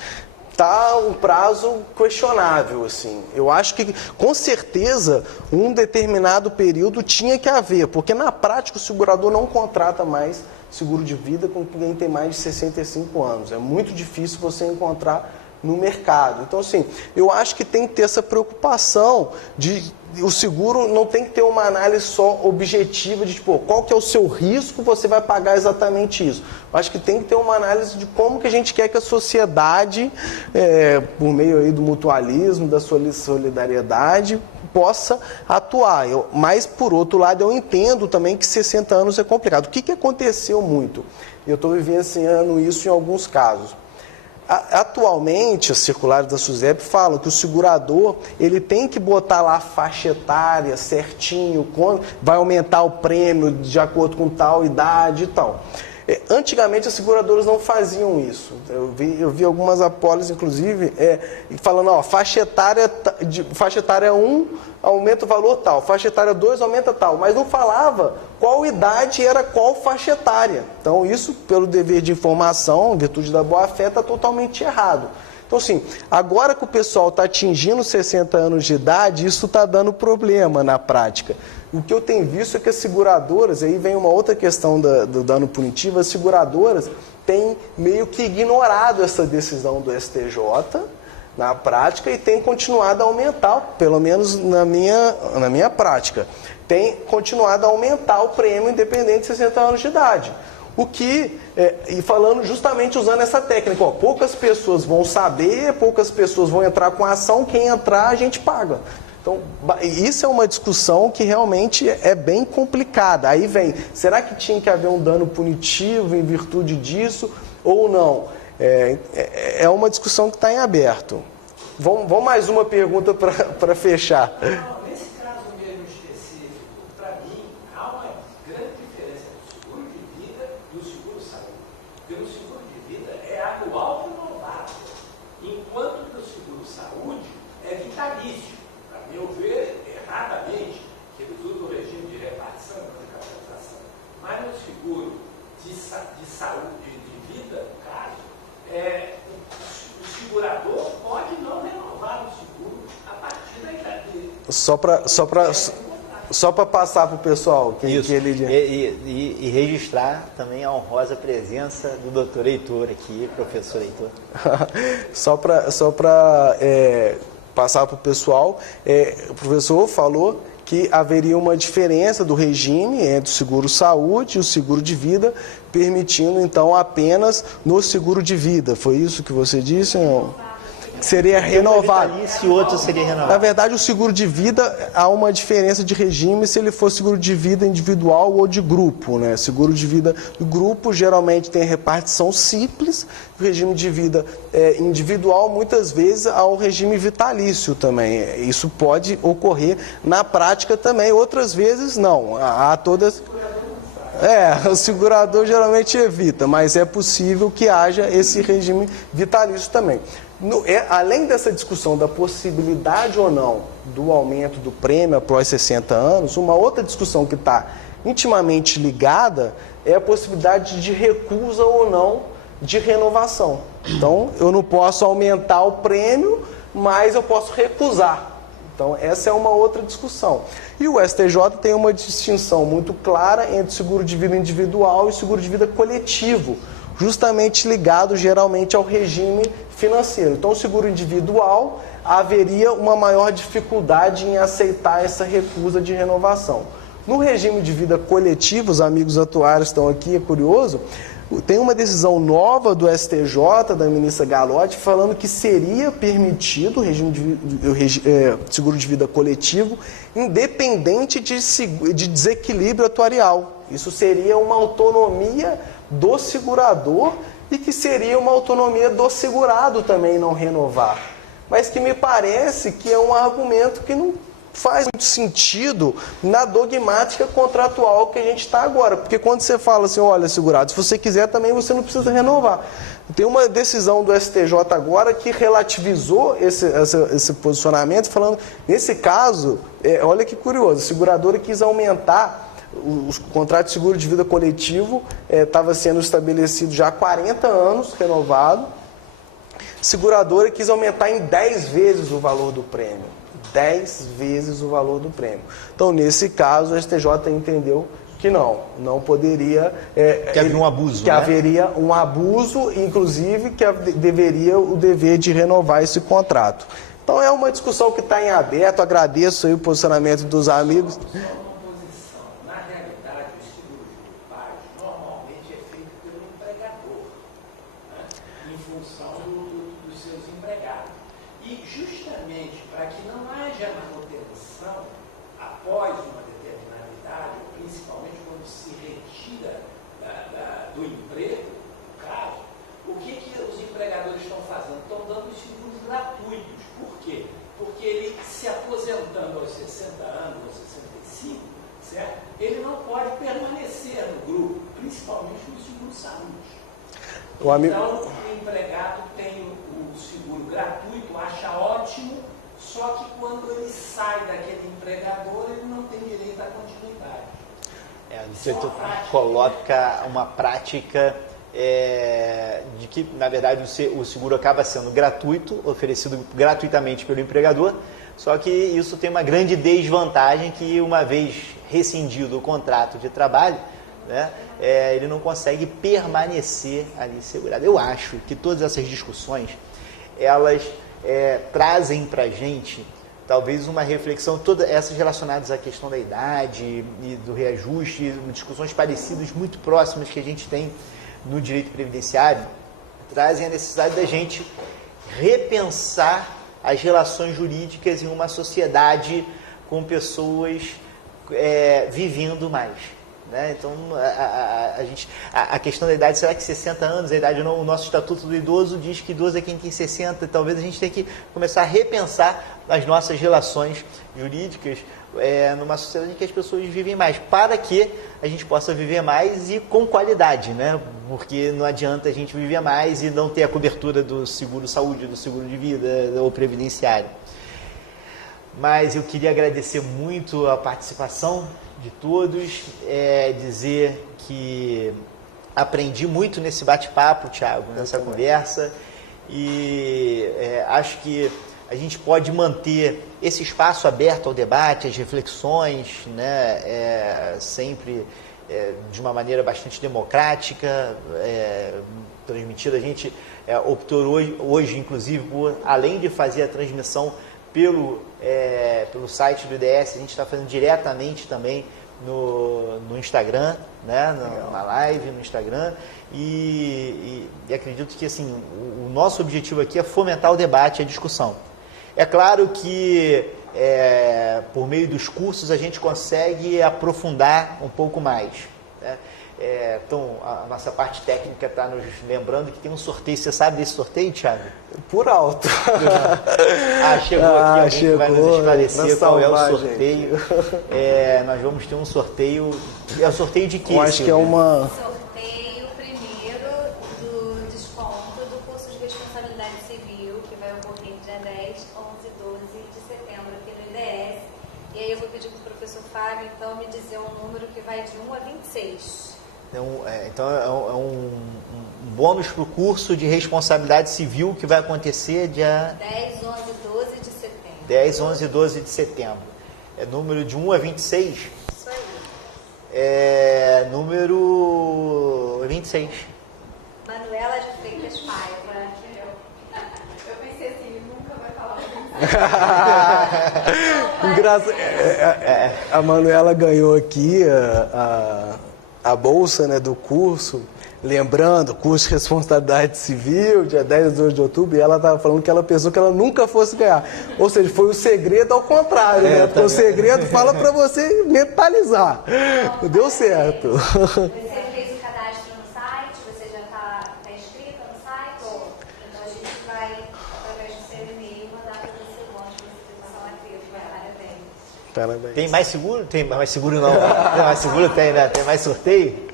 está um prazo questionável, assim. Eu acho que, com certeza, um determinado período tinha que haver, porque na prática o segurador não contrata mais seguro de vida com quem tem mais de 65 anos. É muito difícil você encontrar no mercado. Então, assim, eu acho que tem que ter essa preocupação o seguro não tem que ter uma análise só objetiva de, tipo, qual que é o seu risco, você vai pagar exatamente isso. Eu acho que tem que ter uma análise de como que a gente quer que a sociedade, por meio aí do mutualismo, da solidariedade, possa atuar. Mas, por outro lado, eu entendo também que 60 anos é complicado. O que aconteceu muito? Eu estou vivenciando isso em alguns casos. Atualmente, as circulares da SUSEP falam que o segurador ele tem que botar lá a faixa etária certinho, vai aumentar o prêmio de acordo com tal idade e tal. Antigamente, as seguradoras não faziam isso. Eu vi algumas apólices, inclusive, falando, ó, faixa etária 1 aumenta o valor tal, faixa etária 2 aumenta tal, mas não falava qual idade era qual faixa etária. Então, isso, pelo dever de informação, em virtude da boa-fé, está totalmente errado. Então, assim, agora que o pessoal está atingindo 60 anos de idade, isso está dando problema na prática. O que eu tenho visto é que as seguradoras, aí vem uma outra questão do dano punitivo, as seguradoras têm meio que ignorado essa decisão do STJ na prática e têm continuado a aumentar, pelo menos na minha prática, tem continuado a aumentar o prêmio independente de 60 anos de idade. O que, e falando justamente usando essa técnica, poucas pessoas vão saber, poucas pessoas vão entrar com a ação, quem entrar a gente paga. Então, isso é uma discussão que realmente é bem complicada. Aí vem, será que tinha que haver um dano punitivo em virtude disso ou não? É uma discussão que está em aberto. Vamos mais uma pergunta para fechar. Nesse caso mesmo específico, para mim, há uma grande diferença do seguro de vida e o seguro-saúde. Porque o seguro de vida é anual renovável, enquanto que o seguro-saúde é vitalício. Para meu ver, erradamente, que ele usa o regime de repartição e de capitalização. Mas no seguro de saúde, de vida, no caso, o segurador pode não renovar o seguro a partir da idade dele. Só para passar para o pessoal. E registrar também a honrosa presença do doutor Heitor aqui, professor Heitor. Só para passar para o pessoal, o professor falou que haveria uma diferença do regime entre o seguro-saúde e o seguro de vida, permitindo, então, apenas no seguro de vida. Foi isso que você disse? Não? seria renovado. E outro seria renovado. Na verdade, o seguro de vida, há uma diferença de regime se ele for seguro de vida individual ou de grupo, né? Seguro de vida do grupo geralmente tem repartição simples, o regime de vida individual muitas vezes há um regime vitalício também. Isso pode ocorrer na prática também, outras vezes não. Há todas... o segurador geralmente evita, mas é possível que haja esse regime vitalício também. Além dessa discussão da possibilidade ou não do aumento do prêmio após 60 anos, uma outra discussão que está intimamente ligada é a possibilidade de recusa ou não de renovação. Então, eu não posso aumentar o prêmio, mas eu posso recusar. Então, essa é uma outra discussão. E o STJ tem uma distinção muito clara entre seguro de vida individual e seguro de vida coletivo, justamente ligado geralmente ao regime financeiro. Então, o seguro individual haveria uma maior dificuldade em aceitar essa recusa de renovação. No regime de vida coletivo, os amigos atuários estão aqui, é curioso, tem uma decisão nova do STJ, da ministra Galotti, falando que seria permitido o regime de seguro de vida coletivo, independente de desequilíbrio atuarial. Isso seria uma autonomia do segurador e que seria uma autonomia do segurado também não renovar. Mas que me parece que é um argumento que não faz muito sentido na dogmática contratual que a gente está agora. Porque quando você fala assim, olha, segurado, se você quiser também você não precisa renovar. Tem uma decisão do STJ agora que relativizou esse posicionamento, falando, nesse caso, olha que curioso, a seguradora quis aumentar o contrato de seguro de vida coletivo, estava sendo estabelecido já há 40 anos, renovado. A seguradora quis aumentar em 10 vezes o valor do prêmio. 10 vezes o valor do prêmio. Então, nesse caso, o STJ entendeu que não poderia... que havia um abuso, que haveria um abuso, inclusive que deveria o dever de renovar esse contrato. Então, é uma discussão que está em aberto, agradeço aí o posicionamento dos amigos. Na realidade, o seguro de paz normalmente é feito pelo empregador, né? Em função dos seus empregados. E justamente para que não haja manutenção após uma determinada idade, principalmente quando se retira do emprego, no caso, o que os empregadores estão fazendo? Estão dando os seguros gratuitos. Por quê? Porque ele se aposentando aos 60 anos, aos 65, certo? Ele não pode permanecer no grupo, principalmente no seguro-saúde. Então, o empregado tem o seguro gratuito, acha ótimo, só que quando ele sai daquele empregador, ele não tem direito à continuidade. Você coloca uma prática de que, na verdade, o seguro acaba sendo gratuito, oferecido gratuitamente pelo empregador, só que isso tem uma grande desvantagem que, uma vez rescindido o contrato de trabalho, né, ele não consegue permanecer ali segurado. Eu acho que todas essas discussões, elas trazem para a gente, talvez, uma reflexão, todas essas relacionadas à questão da idade e do reajuste, discussões parecidas, muito próximas que a gente tem no direito previdenciário, trazem a necessidade da gente repensar as relações jurídicas em uma sociedade com pessoas vivendo mais. Né? Então, a questão da idade, será que 60 anos, a idade não? O nosso Estatuto do Idoso diz que idoso é quem tem 60, talvez a gente tenha que começar a repensar as nossas relações jurídicas numa sociedade em que as pessoas vivem mais, para que a gente possa viver mais e com qualidade, né? Porque não adianta a gente viver mais e não ter a cobertura do seguro-saúde, do seguro de vida ou previdenciário. Mas eu queria agradecer muito a participação de todos, dizer que aprendi muito nesse bate-papo, Thiago, nessa conversa, e acho que a gente pode manter esse espaço aberto ao debate, às reflexões, né, sempre de uma maneira bastante democrática, transmitida. A gente optou hoje, inclusive, por, além de fazer a transmissão pelo site do IDS, a gente está fazendo diretamente também no Instagram, né? Na live, no Instagram, e acredito que assim, o nosso objetivo aqui é fomentar o debate e a discussão. É claro que por meio dos cursos a gente consegue aprofundar um pouco mais, né? Então, a nossa parte técnica está nos lembrando que tem um sorteio. Você sabe desse sorteio, Thiago? Por alto. Chegou aqui alguém que vai nos esclarecer qual é o sorteio. Nós vamos ter um sorteio. É o sorteio de quê? Eu acho que é uma... Sorteio primeiro do desconto do curso de responsabilidade civil, que vai ocorrer dia 10, 11 e 12 de setembro aqui no IDS. E aí eu vou pedir para o professor Fábio, então, me dizer um número que vai de 1 a 26. Então é um bônus para o curso de responsabilidade civil que vai acontecer dia 10, 11 e 12 de setembro. 10, 11 e 12 de setembro. É número de 1 a 26? Isso aí. Número 26. Manuela de Freitas Paiva. Eu pensei assim, ele nunca vai falar. A Manuela ganhou aqui a bolsa, né, do curso, lembrando, curso de responsabilidade civil, dia 10 a 12 de outubro, e ela estava falando que ela pensou que ela nunca fosse ganhar. Ou seja, foi o segredo ao contrário, né? Porque o segredo fala para você mentalizar. Deu certo. Você fez o cadastro no site? Você já está inscrita no site? Então a gente vai, através do seu e-mail, mandar para você o bônus de participação ativa. Parabéns. Parabéns. Tem mais seguro? Tem mais seguro não. Tem mais seguro? Tem, né? Tem mais sorteio?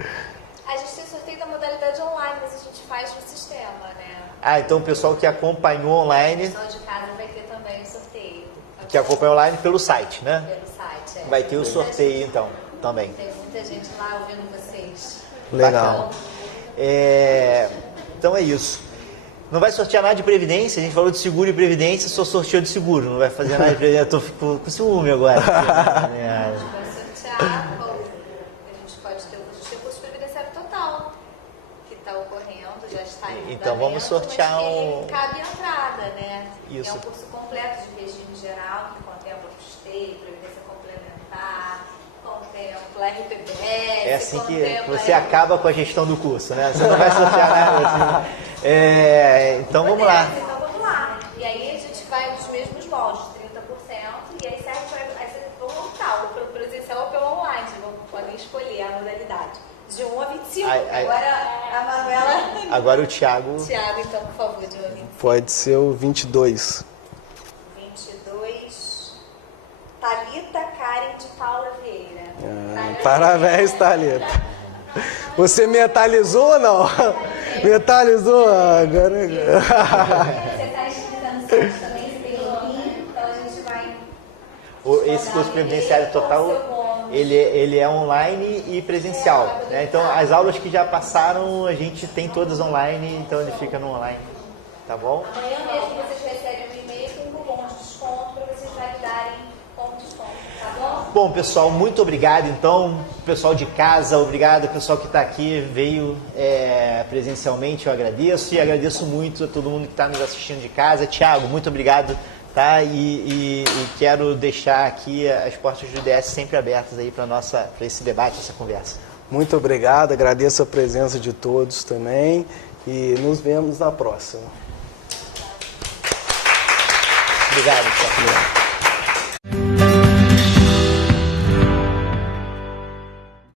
A gente tem sorteio da modalidade online, mas a gente faz no sistema, né? Então o pessoal que acompanhou O online, pessoal de casa vai ter também o sorteio. que acompanhou online pelo site, né? Pelo site, Vai ter o Muita sorteio gente- então, também. Tem muita gente lá ouvindo vocês. Legal. Então é isso. Não vai sortear nada de previdência, a gente falou de seguro e previdência, só sorteou de seguro, não vai fazer nada de previdência. Eu tô com ciúme agora. Vai sortear, bom, a gente pode ter o curso previdenciário total, que está ocorrendo, já está em Então vamos andamento, sortear mas que um- cabe entrada, né? Isso. É um curso completo de regime geral, que contempla custeio, previdência complementar, contempla RPPS, É assim que contempla você acaba com a gestão do curso, né? Você não vai sortear nada. Assim. Então vamos lá. Então vamos lá. E aí a gente vai dos mesmos moldes, 30%, e aí serve para. Aí vocês vão optar, ou pelo presencial ou pelo online. Podem escolher a modalidade. De 1 a 25. Agora a Manuela. Agora o Thiago. Tiago, então, por favor, de 1 a 25. Pode ser o 22. 22. Thalita Karen de Paula Vieira. Parabéns, Thalita. Você mentalizou ou não? Mentalizou? Agora... Você está inscrita no site também, você tem o link, então a gente vai. Esse curso previdenciário total, ele é online e presencial, né? Então as aulas que já passaram a gente tem todas online, então ele fica no online, tá bom? Amanhã mesmo vocês recebem um e-mail com um cupom de desconto para vocês validarem com desconto, tá bom? Bom, pessoal, muito obrigado. Então, pessoal de casa, obrigado. Pessoal que está aqui, veio presencialmente, eu agradeço. E agradeço muito a todo mundo que está nos assistindo de casa. Thiago, muito obrigado. Tá? E quero deixar aqui as portas do IDS sempre abertas aí para esse debate, essa conversa. Muito obrigado, agradeço a presença de todos também e nos vemos na próxima. Obrigado, Thiago.